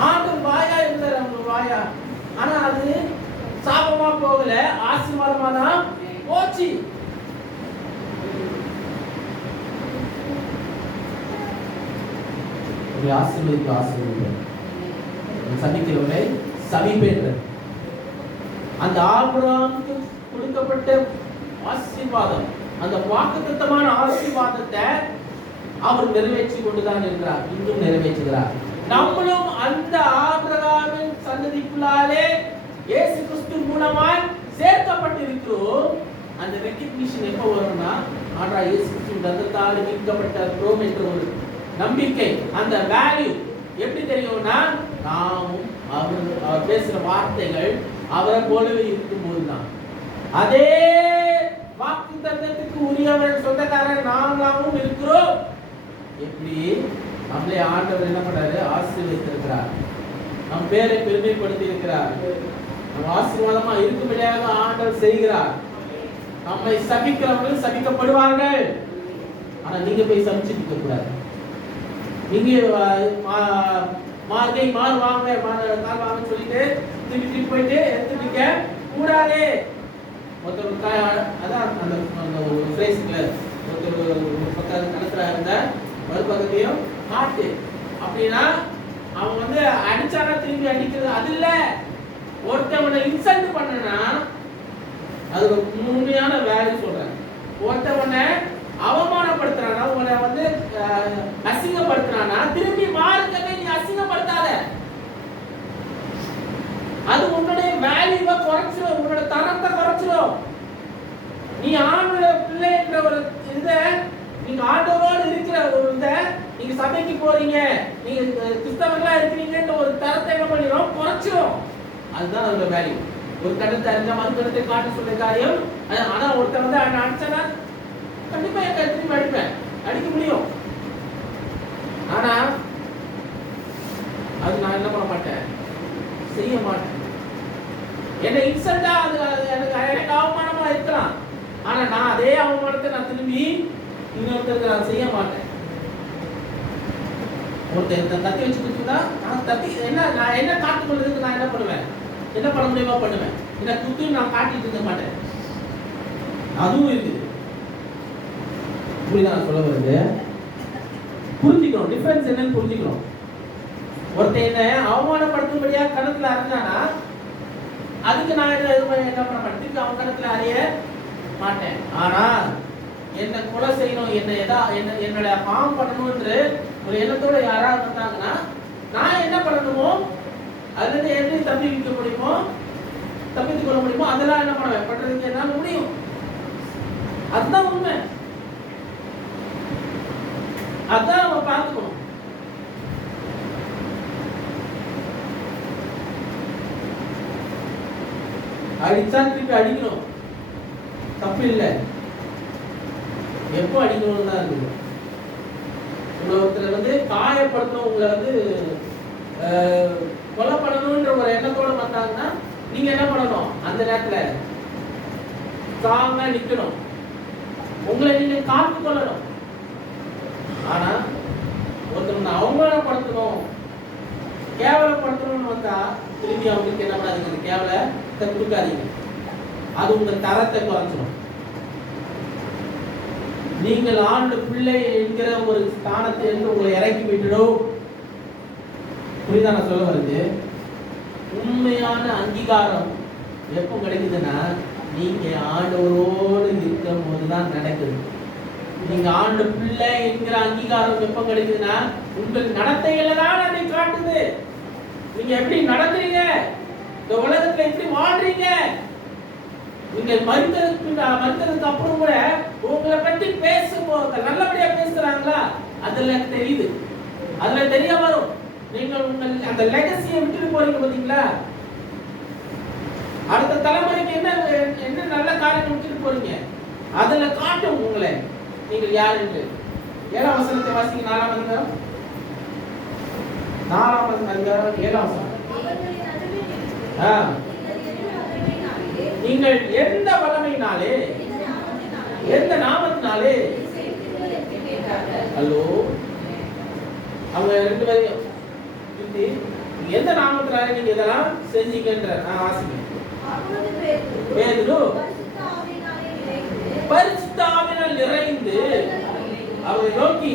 ஆண்டு வாயா இருந்தார், அவங்க வாயா. ஆனா அது சாபமா போகல, ஆசீர்வாதமா தான் போச்சு. ஆசீர்வதிக்க சபிக்கிறவரை சபிப்பேன். அந்த ஆபிரகாமுக்கு கொடுக்கப்பட்ட ஆசீர்வாதம், அந்த வாக்குத்தத்தமான ஆசீர்வாதத்தை அவர் நிறைவேற்றி கொண்டுதான் இருக்கிறார், இன்னும் நிறைவேற்றுகிறார். நம்மளும் அந்த ஆபிரகாமின் சந்ததிக்குள்ளாலே இயேசு கிறிஸ்து மூலமாய் சேர்க்கப்பட்டிருக்கிறோம். அந்த ரெகக்னிஷன் எப்போ வரும்னா, ஆண்டா இயேசு கிறிஸ்து ரத்தத்தால் மீட்கப்பட்டிருக்கிறோம் என்ற ஒரு நம்பிக்கை, அந்த வேல்யூ எப்படி தெரியும்னா, நாமும் அவர் பேசுற வார்த்தைகள் அவரை போலவே இருக்கும்போது தான். அதே வாக்கு தத்தத்துக்கு உரியவர் சொந்தக்காரர் நாமும் இருக்கிறோம். எப்படி நம்மளே ஆண்டவர் என்ன பண்றாரு? ஆசீர்வதித்திருக்கிறார், நம் பேரை பெருமைப்படுத்தி இருக்கிறார், நம் ஆசீர்வாதமா இருக்கும்படியாக ஆண்டவர் செய்கிறார். நம்மை சபிக்கிறவர்கள் சபிக்கப்படுவார்கள். ஆனா நீங்க போய் சபிச்சுக்க கூடாது. நீங்க மார்கை மாறுவாங்க கால் வாங்க சொல்லிட்டு திருப்பி போயிட்டு எடுத்துக்க கூடாது. ஒருத்தர் அதான் அந்த ஒரு பிளேஸ்ல ஒருத்தர் பக்கம் நடத்துறா இருந்த மறுபக்கத்தையும் காட்டு அப்படின்னா அவன் வந்து அடிச்சானா திரும்பி அடிக்கிறது அது இல்ல. ஒருத்தவனை இன்சல்ட் பண்ணனா அது ஒரு உண்மையான வேல்யூ சொல்றேன். ஒருத்தவனை அவமானப்படுத்துறானா, உன்னை வந்து அசிங்கப்படுத்துறானா, திரும்பி மாறுக்கவே நீ அசிங்கப்படுத்தாத. அது உன்னுடைய வேல்யூவை குறைச்சிடும், உன்னோட தரத்தை குறைச்சிடும். நீ ஆண்டவருடைய பிள்ளை என்ற ஒரு இதை, நீங்க ஆண்டவரோடு இருக்கிற ஒரு இதை, நீங்க சபைக்கு போறீங்க, நீங்க கிறிஸ்தவர்களா இருக்கிறீங்கன்ற ஒரு தரத்தை என்ன பண்ணிடும்? குறைச்சிடும். அதுதான் அதோட வேல்யூ. ஒரு கருத்தை அறிஞ்ச மறு கருத்தை காட்ட சொல்ற காரியம். ஆனா ஒருத்தர் வந்து அடிச்சனா கண்டிப்பா என் கருத்து அடிப்பேன், அடிக்க முடியும். ஆனா அது நான் என்ன பண்ண மாட்டேன், செய்ய மாட்டேன். என்ன இன்சல்ட்டா அது எனக்கு அவமானமா இருக்கலாம். ஆனா நான் அதே அவமானத்தை நான் திரும்பி இன்னொருத்தருக்கு நான் செய்ய மாட்டேன். ஒருத்தர் தத்தி வச்சு கொடுத்துட்டா நான் தத்தி நான் என்ன காட்டு கொள்றதுக்கு நான் என்ன பண்ணுவேன், என்ன பண்ண முடியுமா பண்ணுவேன். என்ன குத்து நான் காட்டிட்டு இருக்க மாட்டேன். அதுவும் இருக்குது. புரியுதா சொல்ல வருது? புரிஞ்சுக்கணும், டிஃபரன்ஸ் என்னன்னு புரிஞ்சுக்கணும். ஒருத்தர் என்ன அவமானப்படுத்தும்படியா கணத்துல அறிஞ்சானா அதுக்கு நான் என்ன பண்ண மாட்டேன், அவன் கணத்துல அறிய மாட்டேன். ஆனா என்ன கொலை செய்யணும், என்னோட ஹார்ம் பண்ணணும்ன்ற ஒரு எண்ணத்தோட யாராவது வந்தாங்கன்னா நான் என்ன பண்ணணுமோ அதுல எப்படி தப்பிக்க முடியுமோ, தப்பித்துக் கொள்ள முடியுமோ அதெல்லாம் என்ன பண்ணுவேன், பண்றதுக்கு என்னால முடியும். அதுதான் உண்மை. அதான் நம்ம பார்த்துக்கணும். அடிச்சா திருப்பி அடிக்கணும், தப்பு இல்லை. எப்போ அடிக்கணும் தான் இருக்குது. ஒருத்தர் வந்து காயப்படுத்தணும், உங்களை வந்து கொலை பண்ணணும்ன்ற ஒரு எண்ணத்தோட வந்தாங்கன்னா நீங்க என்ன பண்ணணும், அந்த நேரத்துல ஸ்ட்ராங்கா நிக்கணும், உங்களை நீங்க காத்து கொள்ளணும். ஆனா கேவலப்படுத்தணும்னு வந்தா திரும்பி அவங்களுக்கு என்ன பண்ணாதீங்க, அந்த கேவலத்தை கொடுக்காதீங்க. அது உங்க தரத்தை குறைச்சிடும். நீங்கள் ஆண்டு பிள்ளை என்கிற ஒரு ஸ்தானத்தை என்று உங்களை இறக்கி விட்டுடும். புரியுதா நான் சொல்ல வருது? உண்மையான அங்கீகாரம் எப்போ கிடைக்குதுன்னா நீங்க ஆண்டவரோடு இருக்கும் போதுதான் நடக்குது. நீங்க ஆண்டு பிள்ளை என்கிற அங்கீகாரம் எப்போ கிடைக்குதுன்னா உங்கள் நடத்தைகளை தான் அதை காட்டுது. நீங்க எப்படி நடக்கிறீங்க, இந்த உலகத்துல எப்படி வாழ்றீங்க, நீங்க மறுத்ததுக்கு அப்புறம் கூட உங்களை பற்றி பேசும்போது நல்லபடியா பேசுறாங்களா அதுல தெரியுது, அதுல தெரிய வரும். நீங்கள் உங்கள் அந்த லெகசியை விட்டுட்டு போறீங்க பாத்தீங்களா, அடுத்த தலைமுறைக்கு என்ன நல்ல காரியம் விட்டுட்டு போறீங்க, அதுல காட்டும் உங்களை நீங்கள் யார் என்று. 7ஆம் வசனத்தை வாசிங்க. 4ஆம் அதிகாரம் 7ஆம் வசனம். நீங்கள் எந்த வல்லமையினாலே எந்த நாமத்தினாலே, ஹலோ, அவங்க 2 பேரையும் எந்த நாமத்தினாலே நீங்க இதெல்லாம் செஞ்சீங்கன்ற நான் வாசிக்கிறேன். பேதுரு பரிசுத்த ஆவியினால் நிறைந்து அவரை நோக்கி,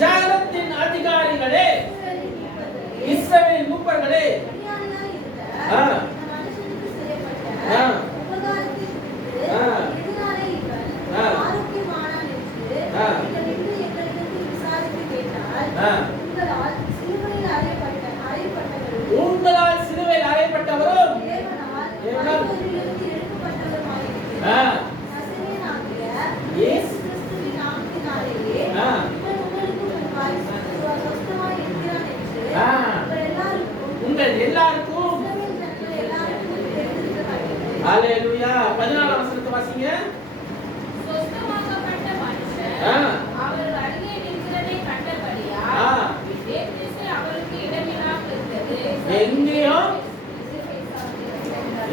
ஜாலத்தின் அதிகாரிகளே, இஸ்ரவேல் மூப்பர்களே, உங்களால் சிலுவையில் அறையப்பட்டவரும் உங்கள் எல்லாருக்கும். ஹல்லேலூயா. 14ஆம் வசனத்தை வாசிங்க. சொஸ்தமாக்கப்பட்ட மனுஷன் அவர் அருகே நிற்கிறதை கண்டபடியால் வேதத்தை அவருக்கு இடமில்லாமல் இருந்தது. எங்கேயும்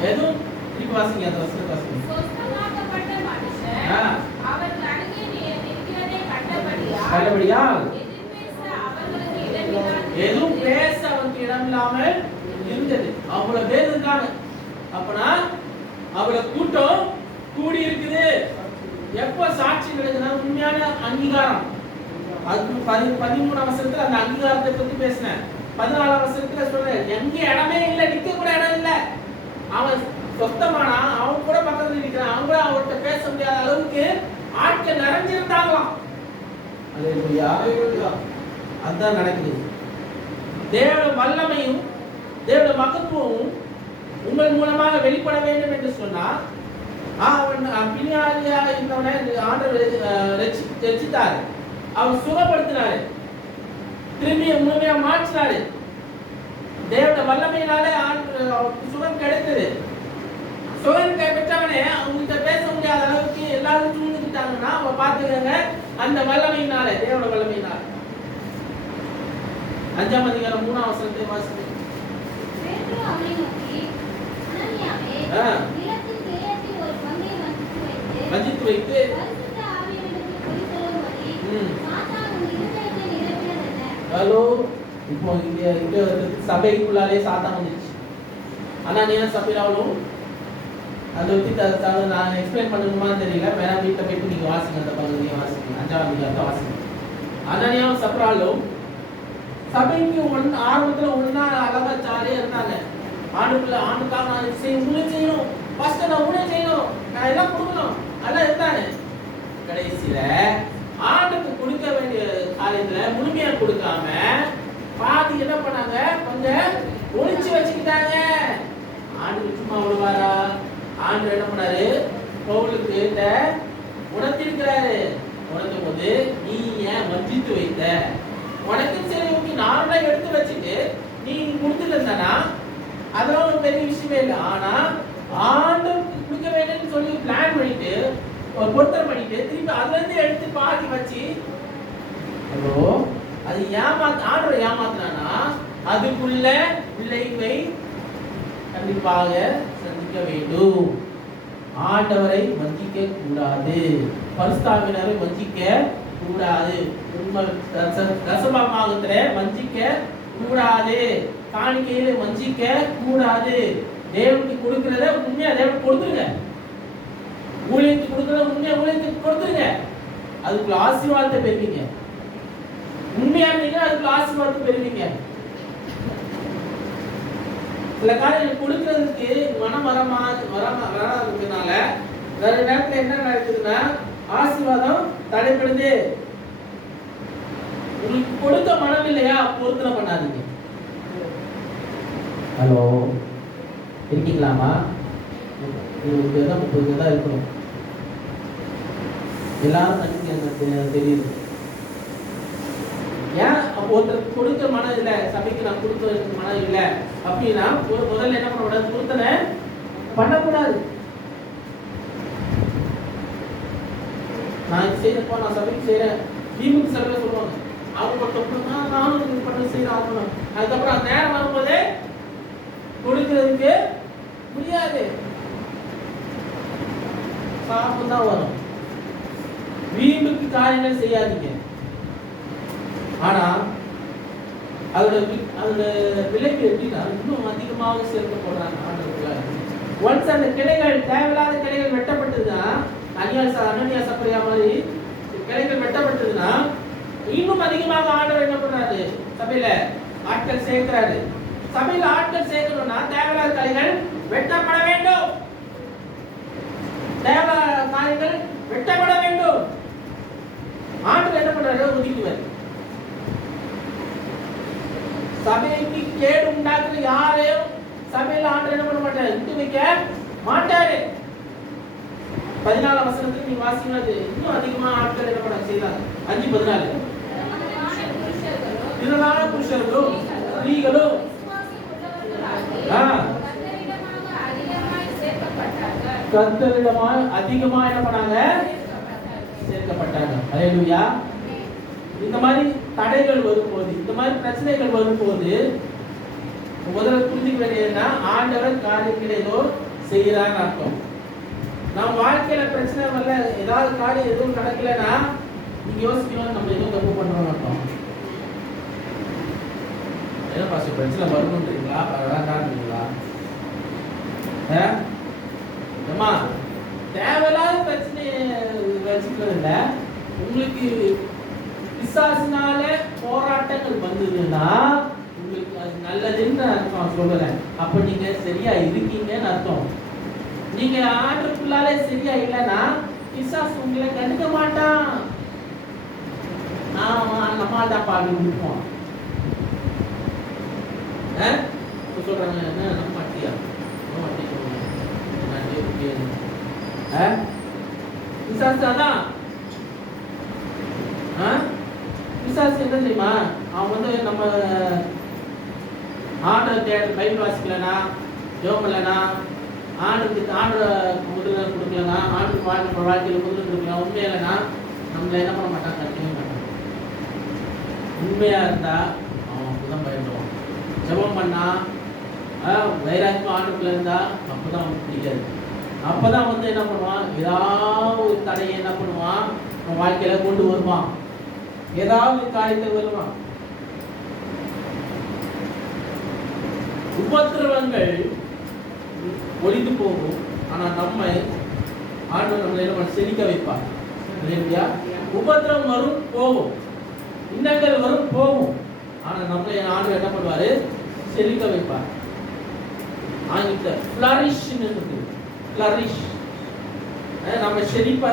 எதுவும் திருப்பி வாசிங்க, அந்த வசனத்தை வாசிங்க. சொஸ்தமாக்கப்பட்ட மனுஷன் அவர் அருகே நிற்கிறதை கண்டபடியால் எதுவும் பேச அவருக்கு இடம் இல்லாமல் இருந்தது. அவ்வளவு பேர் இருக்காங்க. அப்பனா அவ்வளவு கூட்டம் கூடி இருக்குது. எப்ப சாட்சி நடக்குதுன்னா உண்மையான அங்கீகாரம். அது 13ஆம் வசனத்துல அந்த அங்கீகாரத்தை பத்தி பேசினேன். 14ஆம் வசனத்துல சொல்றேன், எங்க இடமே இல்லை, நிக்க கூட இடம் இல்லை. அவன் சொத்தமானா அவன் கூட பக்கத்துல நிற்கிறான், அவங்க கூட அவர்கிட்ட பேச முடியாத அளவுக்கு ஆட்கள் நிறைஞ்சிருந்தாங்களாம். அதுதான் நடக்குது. தேவ வல்லமையும் தேவ மகத்துவமும் உங்கள் மூலமாக வெளிப்பட வேண்டும் என்று சொன்னார். அவன் பின்னாடியா இருந்தவனை ஆண்டவர் ரட்சித்தார், அவர் சுகப்படுத்தினாரு, திரும்பி முழுமையா மாற்றினாரு. தேவ வல்லமையினாலே சுகம் கிடைத்தது. சுகம் பெற்றவனே அவங்ககிட்ட பேச முடியாத அளவுக்கு எல்லாரும் சூழ்ந்துட்டாங்கன்னா அவ பாத்துக்கிறாங்க அந்த வல்லமையினாலே, தேவ வல்லமையினால. 5ஆம் அதிகாரம் 3ஆம் வசனத்தை வாசிங்க. பேதுரு அவனை நோக்கி, அனனியாவே, நிலத்தின் கிளையத்தில் ஒரு பங்கை வஞ்சித்து வைத்து பரிசுத்த ஆவியானவருக்கு பொய் சொல்லும்படி சாத்தான் உன் இருதயத்தை நிரப்பினதென்ன? ஹலோ, இப்போ இங்க சபைக்குள்ளாலே சாத்தான் வந்துச்சு. அனனியா சபையிலும் அதை பத்தி நான் எக்ஸ்பிளைன் பண்ணணுமான்னு தெரியல. வேணா வீட்டில் போயிட்டு நீங்க வாசிங்க, அந்த பகுதியை வாசிங்க. 5ஆம் அதிகாரத்தை வாசிங்க. அனனியாவும் சப்ராலும் சபைக்கு ஆரம்பத்துல ஒன்னா அழகா ஜாலியா இருந்தாங்க. ஆண்டுக்காக நான் ஊழியம் செய்யணும், ஃபர்ஸ்ட் நான் ஊழியம் செய்யணும், நான் எல்லாம் கொடுக்கணும், நல்லா இருந்தாங்க. கடைசியில ஆண்டுக்கு கொடுக்க வேண்டிய காரியத்துல முழுமையா கொடுக்காம பாதி என்ன பண்ணாங்க, கொஞ்சம் ஒளிச்சு வச்சுக்கிட்டாங்க. ஆண்டு சும்மா விடுவாரா? ஆண்டு என்ன பண்ணாரு, பவுலுக்கு உணர்த்திருக்கிறாரு. உணர்த்தும் போது நீ ஏன் வஞ்சித்து வைத்த, உனக்கு சரி ஓகே நானே எடுத்து வச்சுட்டு நீ கொடுத்துட்டு இருந்தானா அதெல்லாம் ஒரு பெரிய விஷயமே இல்லை. ஆனா ஆண்டு கொடுக்க வேண்டும்னு சொல்லி பிளான் பண்ணிட்டு ஒரு பொருத்தம் பண்ணிட்டு திருப்பி அதுல இருந்து எடுத்து பாதி வச்சு அது ஆண்டவரை ஏமாத்தினானா அதுக்குள்ள விளைவை கண்டிப்பாக சந்திக்க வேண்டும். ஆண்டவரை வஞ்சிக்க கூடாது, பரிசுத்தாவினரை வஞ்சிக்க கூடாது, உங்கள் ரசபாகத்துல வஞ்சிக்க கூடாது. காணிக்கையில வஞ்சிக்க கூடாது. தேவனுக்கு கொடுக்கிறத உண்மையா தேவனுக்கு கொடுத்துருங்க. ஊழியத்துக்கு கொடுக்கிறத உண்மையா ஊழியத்துக்கு கொடுத்துருங்க. அதுக்குள்ள ஆசீர்வாதத்தை பெறுவீங்க. உண்மையா இருந்தீங்கன்னா அதுக்குள்ள ஆசீர்வாதத்தை பெறுவீங்க. சில காரியங்கள் கொடுக்கிறதுக்கு மனம் வராததுனால வேற நேரத்துல என்ன நடக்குதுன்னா ஆசீர்வாதம் தடைப்படுது. உங்களுக்கு கொடுக்க மனம் இல்லையா, பொருத்தனை பண்ணாதீங்க. ஹலோ, இருக்கீங்களாமா? 20 தான் 30 தான் இருக்கணும். எல்லாரும் தனிக்கு தெரியுது. ஏன் ஒருத்தருக்கு கொடுக்க மனம் இல்லை, சபைக்கு நான் கொடுக்க மனம் இல்லை அப்படின்னா முதல்ல என்ன பண்ணக்கூடாது, பொருத்தனை பண்ணக்கூடாது. நான் இது செய்யறப்போ நான் சபைக்கு செய்யறேன், திமுக சபை சொல்லுவாங்க, அவங்க ஒருத்தவங்க நானும் பண்ண செய்யற ஆகணும். அதுக்கப்புறம் அந்த நேரம் வரும்போதே கொடுக்கறதுக்கு முடியாது, சாப்பிட்டு தான் வரும். வீம்புக்கு காரியங்கள் செய்யாதீங்க. ஆனா அதோட விலைக்கு எப்படின்னா இன்னும் அதிகமாக சேர்க்க போடுறாங்க ஆண்டவருக்குள்ள. ஒன்ஸ் அந்த கிளைகள் தேவையில்லாத கிளைகள் வெட்டப்பட்டதுன்னா, அனனியா சப்பரியா மாதிரி கிளைகள் வெட்டப்பட்டதுன்னா இன்னும் அதிகமாக ஆண்டவர் என்ன பண்றாரு, சபையில ஆட்கள் சேர்க்கிறாரு. சபையில ஆட்கள் சேர்க்கணும்னா தேவையில்லாத கிளைகள் வெட்டப்பட வேண்டும். தேவையில்லாத காரியங்கள் வெட்டப்பட வேண்டும். ஆண்டவர் என்ன பண்றாரு, ஒதுக்குவார். சபைக்கு கேடு உண்டாக்குற யாரையும் சபையில ஆண்டவர் என்ன பண்ண மாட்டாரு, விட்டு வைக்க மாட்டாரு. 14 வசனத்துக்கு நீங்க வாசிக்கிறது இன்னும் அதிகமா ஆட்கள் என்ன பண்ண செய்யறாங்க. 5:14 திரளான புருஷர்களும் ஸ்திரீகளும் கர்த்தரிடமாய் அதிகமா என்ன பண்ணாங்க, சேர்க்கப்பட்டாங்க. ஹல்லேலூயா. இந்த மாதிரி தடைகள் வரும்போது, இந்த மாதிரி பிரச்சனைகள் வரும்போது முதல்ல புரிஞ்சுக்க வேண்டியதுன்னா ஆண்டவர் காரியங்களை ஏதோ செய்யறான்னு அர்த்தம். நம்ம வாழ்க்கையில பிரச்சனை வரல, ஏதாவது காரியம் எதுவும் நடக்கலன்னா நீங்க யோசிக்கணும், நம்ம எதுவும் தப்பு பண்றோம்னு அர்த்தம். ஏன்னா பாஸ்டர் பிரச்சனை வரணுன்றீங்களா, வராதான்றீங்களா? ஏமா தேவையில்லாத பிரச்சனையை வச்சுக்கிறது இல்லை. உங்களுக்கு பிசாசினால போராட்டங்கள் வந்ததுன்னா உங்களுக்கு அது நல்லதுன்னு அர்த்தம் சொல்றேன். அப்ப நீங்க சரியா இருக்கீங்கன்னு அர்த்தம். நீங்க ஆண்டுக்குள்ளாலே சரியா இல்லைன்னா பிசாசு உங்களை கண்டுக்க மாட்டான். நம்மால்தான் பாடி கொடுப்போம் சொல்றாங்க. என்ன நம்ம மாட்டியா பிசாசு அதான். பிசாசு என்ன தெரியுமா, அவன் வந்து நம்ம ஆண்டவர் தேட பைபிள் வாசிக்கலனா, ஜெபம் இல்லைனா, ஆண்டுக்கு முதல்ல கொடுக்கலனா, ஆண்டுக்கு வாழ்க்கையில் முதல்ல கொடுக்கலாம், உண்மையா இல்லைனா நம்மள என்ன பண்ண மாட்டான், கட்டிக்க மாட்டான். உண்மையா இருந்தா அவன் அப்பதான் பயப்படுவான். ஜெபம் பண்ணா வைராக்கியம் ஆண்டுக்குள்ள இருந்தா அப்பதான் அவனுக்கு பிடிக்காது. அப்பதான் வந்து என்ன பண்ணுவான், ஏதாவது ஒரு தடையை என்ன பண்ணுவான் அவன் வாழ்க்கையில கொண்டு வருவான், ஏதாவது காரியத்தை வருவான். உபத்திரவங்கள் ஒளிந்து போகும், ஆனா நம்மை ஆண்டவர் நம்மளை என்ன செழிக்க வைப்பார். உபத்திரவம் வரும் போகும், இன்னங்கள் வரும் போகும், ஆனா நம்மளை ஆண்டவர் என்ன பண்ணுவாரு, செழிக்க வைப்பார். ஆங்கிலத்துல ஃப்ளரிஷ் இருக்கு. ஃப்ளரிஷ் நம்ம செழிப்பா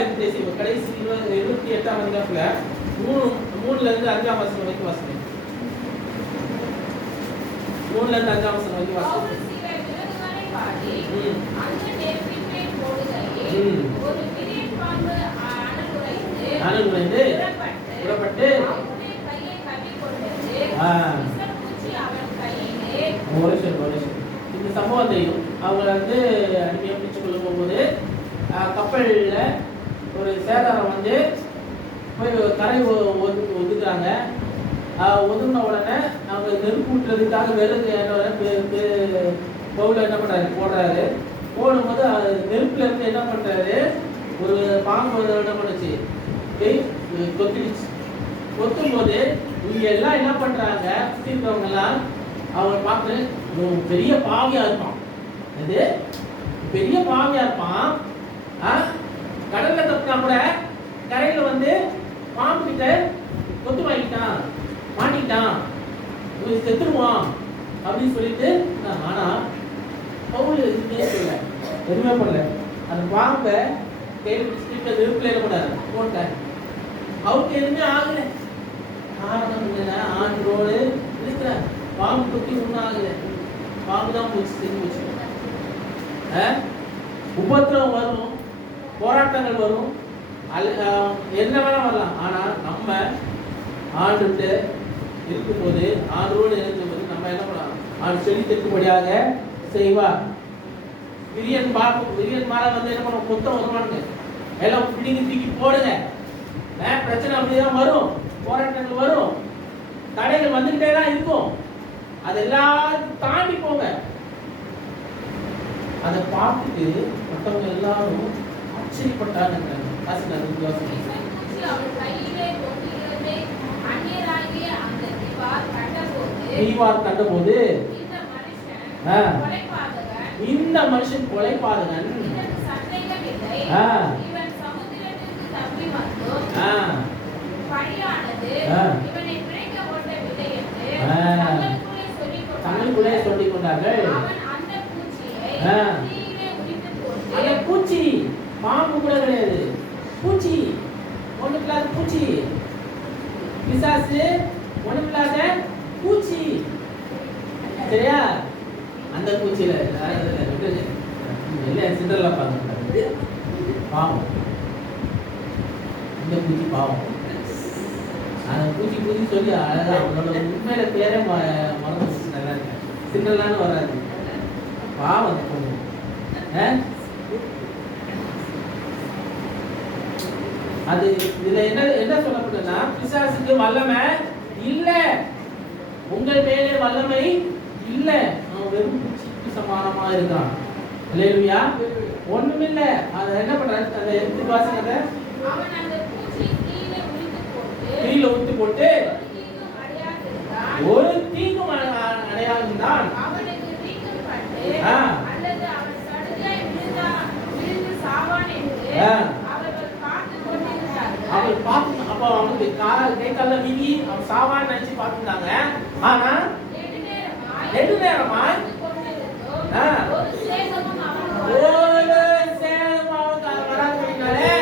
இருந்து செய்வோம். கடைசி 28ஆம் அதிகாரத்துல 3ல இருந்து 5ஆம் வசனம் வரைக்கும் வாசிங்க. 3ல இருந்து 5ஆம் வசனம் வரைக்கும் வாசிங்க. அனுகுறைந்து விடப்பட்டு இந்த சம்பவத்தையும் அவங்க வந்து அடிமையை பிடிச்சு கொள்ள போகும்போது கப்பல்ல ஒரு சேதாரம் வந்து போய் கரை ஒதுக்குறாங்க. ஒதுங்கின உடனே அவங்க நெருப்பு ஊட்டுறதுக்காக வெறும் பவுல என்ன பண்றாரு, போடுறாரு. போடும்போது நெருப்புல இருந்து என்ன பண்றாரு, ஒரு பாம்பு என்ன பண்ணுச்சு, கொத்திடுச்சு. கொத்தும்போது இவங்க எல்லாம் என்ன பண்றாங்க, சுத்தி இருக்கவங்க எல்லாம் அவன் பார்த்து இவன் பெரிய பாவியா இருப்பான், இது பெரிய பாவியா இருப்பான், கடல்ல தப்பினா கூட கரையில வந்து பாம்பு கிட்ட கொத்து வாங்கிட்டான், மாட்டிக்கிட்டான், இவன் செத்துருவான் அப்படின்னு சொல்லிட்டு, ஆனா பவுல் எதுவுமே சொல்லல, எதுவுமே பண்ணல. அந்த பாம்பை கையில் பிடிச்சிட்டு நெருப்புல என்ன பண்ணாரு போட்டார். அவருக்கு எதுவுமே ஆகல. காரணம் என்னன்னா ஆண்டோடு இருக்கிறார். பாம்பு கொத்தி ஒன்றும் ஆகல, பாம்பு தான் போச்சு, செஞ்சு போச்சு. உபத்திரவம் வரும், போராட்டங்கள் வரும், என்ன வேணா வரலாம். ஆனா நம்ம ஆண்டுட்டு இருக்கும்போது, ஆண்டோடு இருக்கும்போது நம்ம என்ன பண்ணலாம், ஆண்டு சொல்லி திருக்கும்படியாக செய்வார். விரியன் மாலை வந்து என்ன பண்ண கொத்தம் வருவானுங்க, எல்லாம் பிடிங்கி தூக்கி போடுங்க. பிரச்சனை அப்படிதான் வரும், போராட்டங்கள் வரும், தடைகள் வந்துகிட்டே தான் இருக்கும். அதெல்லாம் தாண்டி போங்க. அதை பார்த்துட்டு மற்றவங்க எல்லாரும் ஆச்சரியப்பட்டாங்க. கண்டபோது இந்த மனுஷன் கொலைபாதகன், தங்களுக்குள்ளே சொல்லிக் கொண்டார்கள். அந்த பூச்சி பாம்பு கூட கிடையாது, பூச்சி, ஒண்ணுமில்லாத பூச்சி, பிசாசு ஒண்ணுமில்லாத பூச்சி, சரியா? அந்த பூச்சியில சிண்டர்ல பாருங்க, பாவம், இந்த பூச்சி பாவம். அந்த பூச்சி பூச்சி சொல்லி அழகா அவனோட உண்மையில பேரே மறந்து நல்லா இருக்கு, சிண்டர்லான்னு வராது, பாவம் அந்த பொண்ணு. அது இதுல என்ன சொல்லப்படுதுன்னா, பிசாசுக்கு வல்லமை இல்ல, உங்கள் மேலே வல்லமை இல்ல, அவன் வெறும் பூச்சிக்கு சமானமா இருக்கான். அல்லேலூயா. ஒண்ணுமில்ல. அத என்ன பண்றாரு, அந்த எடுத்து வாசிங்க. அவன் அந்த பூச்சி தீயில ஊத்தி போட்டு ஒரு தீங்கும் அடையாளம் தான் அவனுக்கு தீங்குப்பட்டு அல்லது அவன் சடுதியாய் விழுந்து சாவான் என்று அவர்கள் பார்த்துக் கொண்டிருந்தார்கள். அவள் பார்த்து, அப்ப அவனுக்கு கை கால வீங்கி அவன் சாவான்னு நினைச்சு பார்த்துருந்தாங்க. ஆனா நெடுநேரமாய் ஒரு சேதமும் அவனுக்கு வராதுனாலே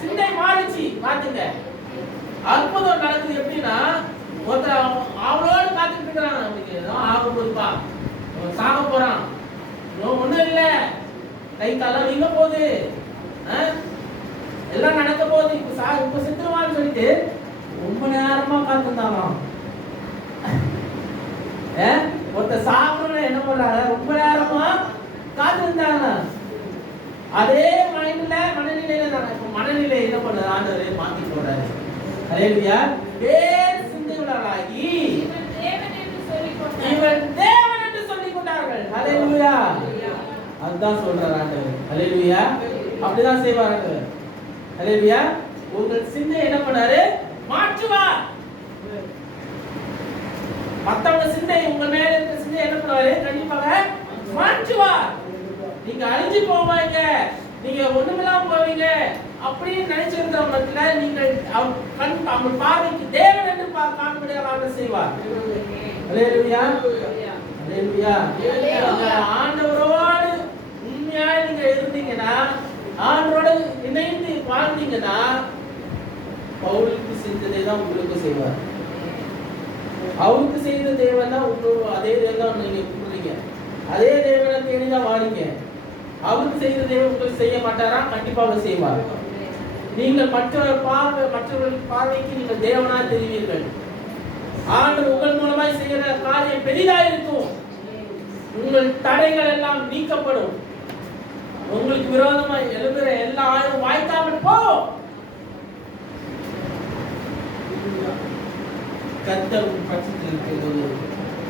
சிந்தை மாறிச்சு. பாத்துங்க, அற்புதம் நடக்குது. எப்படின்னா, அவளோடு காத்துட்டு இருக்கிறான், அவனுக்கு ஆக போதுப்பா, சாக போறான், ஒண்ணும் இல்ல, கை காலம் வீங்க போகுது, எல்லாம் நடக்க போகுது, இப்ப செத்துருவான்னு சொல்லிட்டு ரொம்ப நேரமா காத்திருந்தாராம். ஒருத்த சாப்பிடணும் என்ன பண்றாங்க, ரொம்ப நேரமா காத்திருந்தாங்க. அதே மனநிலையில நாங்க இப்ப மனநிலை என்ன பண்ணுறது, ஆண்டவரே மாத்தி போடுறாரு. அல்லேலூயா. வேறு சிந்தையுள்ளவர்களாகி இவன் தேவன் என்று சொல்லிக் கொண்டார்கள். அல்லேலூயா. அதுதான் சொல்றார் ஆண்டவர். அல்லேலூயா. அப்படிதான் செய்வார் ஆண்டவர். அல்லேலூயா. உங்கள் சிந்தை என்ன பண்ணாரு, மாற்றுவார். மத்தவங்க சிந்தை உங்க மேல இருக்கிற சிந்தை என்ன பண்ணுவாரு, கண்டிப்பாக மாற்றுவார். நீங்க அழிஞ்சு போவாங்க, நீங்க ஒண்ணுமில்லாம போவீங்க அப்படின்னு நினைச்சிருந்தவங்க நீங்கள் அவங்க பார்வைக்கு தேவன் என்று காண்படியாக செய்வார். அல்லேலூயா. அல்லேலூயா. ஆண்டவரோடு உண்மையா நீங்க இருந்தீங்கன்னா, ஆண்டவரோடு இணைந்து வாழ்ந்தீங்கன்னா, பவுலுக்கு செஞ்சதை தான் உங்களுக்கு செய்வார். அவருக்கு செய்த தேவன் தான் உங்களுக்கு, அதே தேவன் தான் நீங்க கும்பிடுறீங்க, அதே தேவனை தேடிதான் வாழீங்க. அவருக்கு செய்த தேவன் உங்களுக்கு செய்ய மாட்டாரா? கண்டிப்பாக செய்வார். நீங்கள் மற்றவர்கள் பார்வைக்கு நீங்கள் தேவனா தெரிவீர்கள். ஆண்டவர் உங்கள் மூலமாய் செய்கிற காரியம் பெரிதா இருக்கும். உங்கள் தடைகள் எல்லாம் நீக்கப்படும். உங்களுக்கு விரோதமாய் எழுதுகிற எல்லா ஆயுதம் வாய்க்காமல் போகும். கர்த்தர் பட்சத்தில் இருக்கும்போது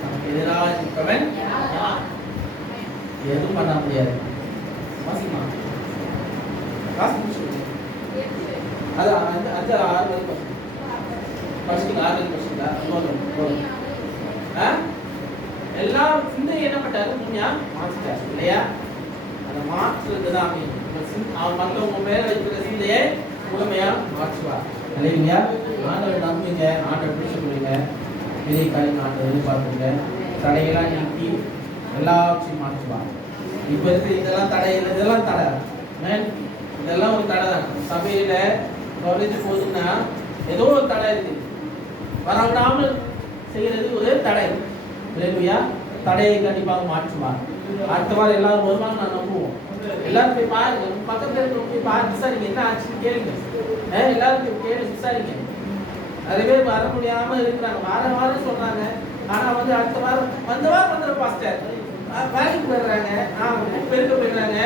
நமக்கு எதிராக இருப்பவன் எதுவும் பண்ண முடியாது. வாசிமா அது 5 6 வரைக்கும் படிச்சிங்க 6 படிச்சிங்களா போதும் எல்லா சிந்தை என்ன பண்ணாரு முன்னியா மாற்றிட்டார் இல்லையா அந்த மாற்றுறது தான் அவன் மற்றவங்க மேல வைக்கிற சிந்தையை முழுமையா மாற்றுவார் இல்லையா ஆண்டவர் நம்புங்க ஆண்டவர் பிடிச்சு கொடுங்க பெரிய காரியம் ஆண்டவர் எதிர்பார்க்குங்க தடையெல்லாம் நீக்கி எல்லாத்தையும் மாற்றுவார் இப்போ இருக்கு இதெல்லாம் தடை இதெல்லாம் தடை இதெல்லாம் ஒரு தடை தான் சபையில குறைஞ்சு போகுதுன்னா ஏதோ ஒரு தடை இருக்கு வரவிடாமல் செய்யறது ஒரு தடை இல்லையா தடையை கண்டிப்பாக மாற்றுவார் அடுத்த வாரம் எல்லாரும் வருவாங்க நான் நம்புவோம் எல்லாரும் போய் பாருங்க பக்கத்துல இருக்க போய் பாருங்க விசாரிங்க என்ன ஆச்சுன்னு கேளுங்க எல்லாரும் போய் கேளு விசாரிங்க நிறைய பேர் வர முடியாம இருக்கிறாங்க வாரம் சொல்றாங்க ஆனா வந்து அடுத்த வாரம் வந்துடுற பாஸ்டர் வேலைக்கு போயிடுறாங்க பெருக்க போயிடுறாங்க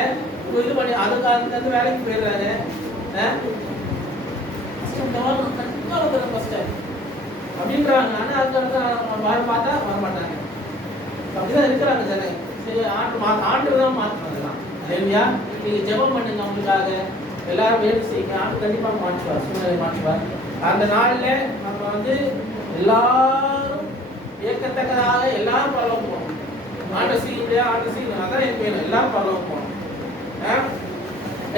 இது பண்ணி அதுக்கு அந்த வேலைக்கு போயிடுறாங்க அப்படின்றாங்க ஆனா அதுக்கு வாரம் பார்த்தா வரமாட்டாங்க அப்படிதான் இருக்கிறாங்க ஜனங்க சரி ஆண்டு தான் மாற்றலாம் இல்லையா நீங்க ஜெபம் பண்ணுங்க அவங்களுக்காக எல்லாரும் வேலை செய்யுங்க ஆண்டு கண்டிப்பாக மாற்றுவார் சூழ்நிலை மாற்றுவார் அந்த நாள்ல நம்ம வந்து எல்லாரும் ஏற்கத்தக்கதாக எல்லாரும் பரவ போகணும் ஆண்டு செய்யணும் அதான் எனக்கு வேணும் எல்லாரும் பரவ போகணும்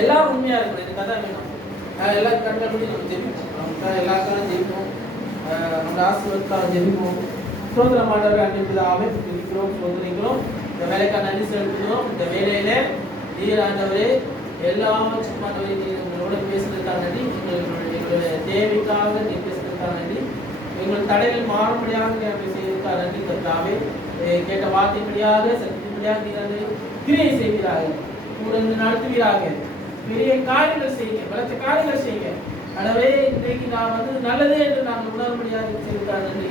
எல்லாரும் உண்மையா இருக்கணும் எனக்கு அதான் வேணும் எல்லாரும் கண்டுபிடி நம்ம ஜெபிப்போம் அவங்க எல்லாருக்காரும் ஜெபிப்போம் நம்ம ஆசீர்வாதத்தால் ஜெபிப்போம் சோதனை மாண்டவர்கள் அன்பிதாவே இருக்கிறோம் சோதனைக்கிறோம் இந்த வேலைக்கான நன்றி செலுத்துகிறோம் இந்த வேலையில நீர் ஆண்டவரே எல்லாவற்றுக்கும் ஆண்டவரே நீர் எங்களோட பேசுறதுக்காக நன்றி எங்களுடைய தேவைக்காக நீர் பேசுறதுக்காக நன்றி எங்கள் தடைகள் மாறும்படியாக செய்வதற்காக நன்றி கர்த்தாவே கேட்ட வார்த்தைப்படியாக சக்திப்படியாக நீர் கிரியை செய்கிறார்கள் கூட நடத்துவீராக பெரிய காரியங்கள் செய்யுங்க பலத்த காரியங்கள் செய்யுங்க எனவே இன்றைக்கு நான் வந்து நல்லதே என்று நாங்கள் உணர்வுபடியாக செய்வதற்காக நன்றி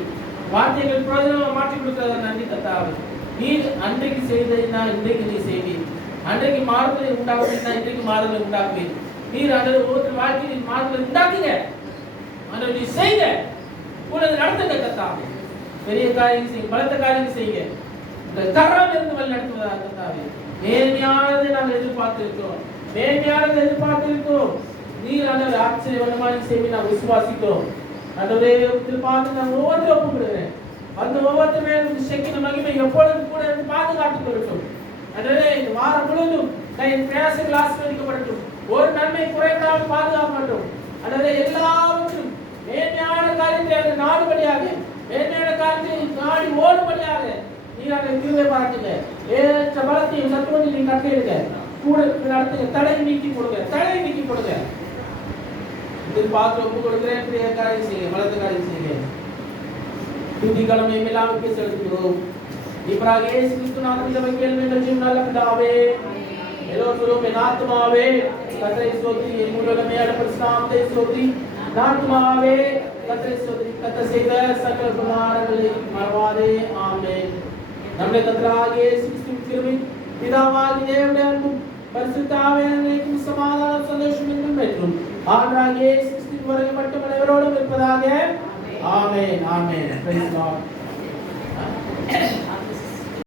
வார்த்தைகள் பிரயோஜனமாக மாற்றி கொடுக்கிறத நன்றி கர்த்தாவே நீர் அன்றைக்கு செய்ததை இன்றைக்கு நீ செய்வீர் அன்றைக்கு மாறுதலை உண்டாக்குவீர் இன்றைக்கு மாறுதலை உண்டாக்குவீர் நீர் அந்த ஒவ்வொரு வாழ்க்கையில் மாறுதலை உண்டாக்குங்க அன்றைக்கு நீ செய்யுங்க கூட நடத்துங்க கர்த்தாவே பெரிய காரியம் செய்யுங்க பலத்த காரியம் செய்யுங்க இந்த தரம் இருந்து வழி நடத்துவதாக கர்த்தாவே மேன்மையானதை நாங்கள் எதிர்பார்த்திருக்கிறோம் நீர் அந்த ஆச்சரியமான செய்தி நான் விசுவாசிக்கிறோம் ஆண்டவரே பார்த்து நான் ஒவ்வொருத்தரும் ஒப்புக்கிறேன் அந்த ஒவ்வொருத்தர் மேலும் சக்தியின் மகிமை எப்பொழுதும் கூட பாதுகாத்துக் கொள்ளட்டும் ஆண்டவரே இந்த வாரம் முழுவதும் என் பிரயாசங்கள் ஆசீர்வதிக்கப்படட்டும் ஒரு நன்மை குறைவிடாமல் பாதுகாக்கப்படட்டும் ஆண்டவரே எல்லாவற்றும் மேன்மையான காரியத்தை நாடுபடியாக மேன்மையான காரியத்தை நாடி ஓடுபடியாக நீர் அதை கிருபை பாராட்டுங்க ஏற்ற பலத்தையும் சத்துவத்தையும் நீங்க கட்டளையிடுங்க கூட நடத்துங்க தடையை நீக்கி கொடுங்க இதில் பார்த்து ஒப்பு கொடுக்கிறேன் பிரிய காரியம் செய்யுங்க பலத்த காரியம் செய்யுங்க துதி கடமை எல்லாமே செலுத்துகிறோம் இப்பராக இயேசு கிறிஸ்து நாமத்தில் வைக்கல் வேண்டும் ஜீவனால பிதாவே எல்லோரும் என் ஆத்மாவே கர்த்தரை ஸ்தோத்திரி என் முழுவதுமே பரிசுத்தத்தை ஸ்தோத்திரி ஆத்மாவே கர்த்தரை ஸ்தோத்திரி கர்த்தர் செய்த சகல குமாரங்களை மறவாதே ஆமென் நம்முடைய கர்த்தராகிய இயேசு கிறிஸ்துவின் கிருபை பிதாவாகிய தேவனுடைய அன்பும் பரிசுத்த ஆவியானவரின் சமாதானம் சந்தோஷம் என்றும் பெற்றும் ஆண்டவராகிய இயேசு கிறிஸ்துவின் வருகை மட்டும் அனைவரோடும் இருப்பதாக ஆமென் ஆமென் பிரைஸ் தி லார்ட்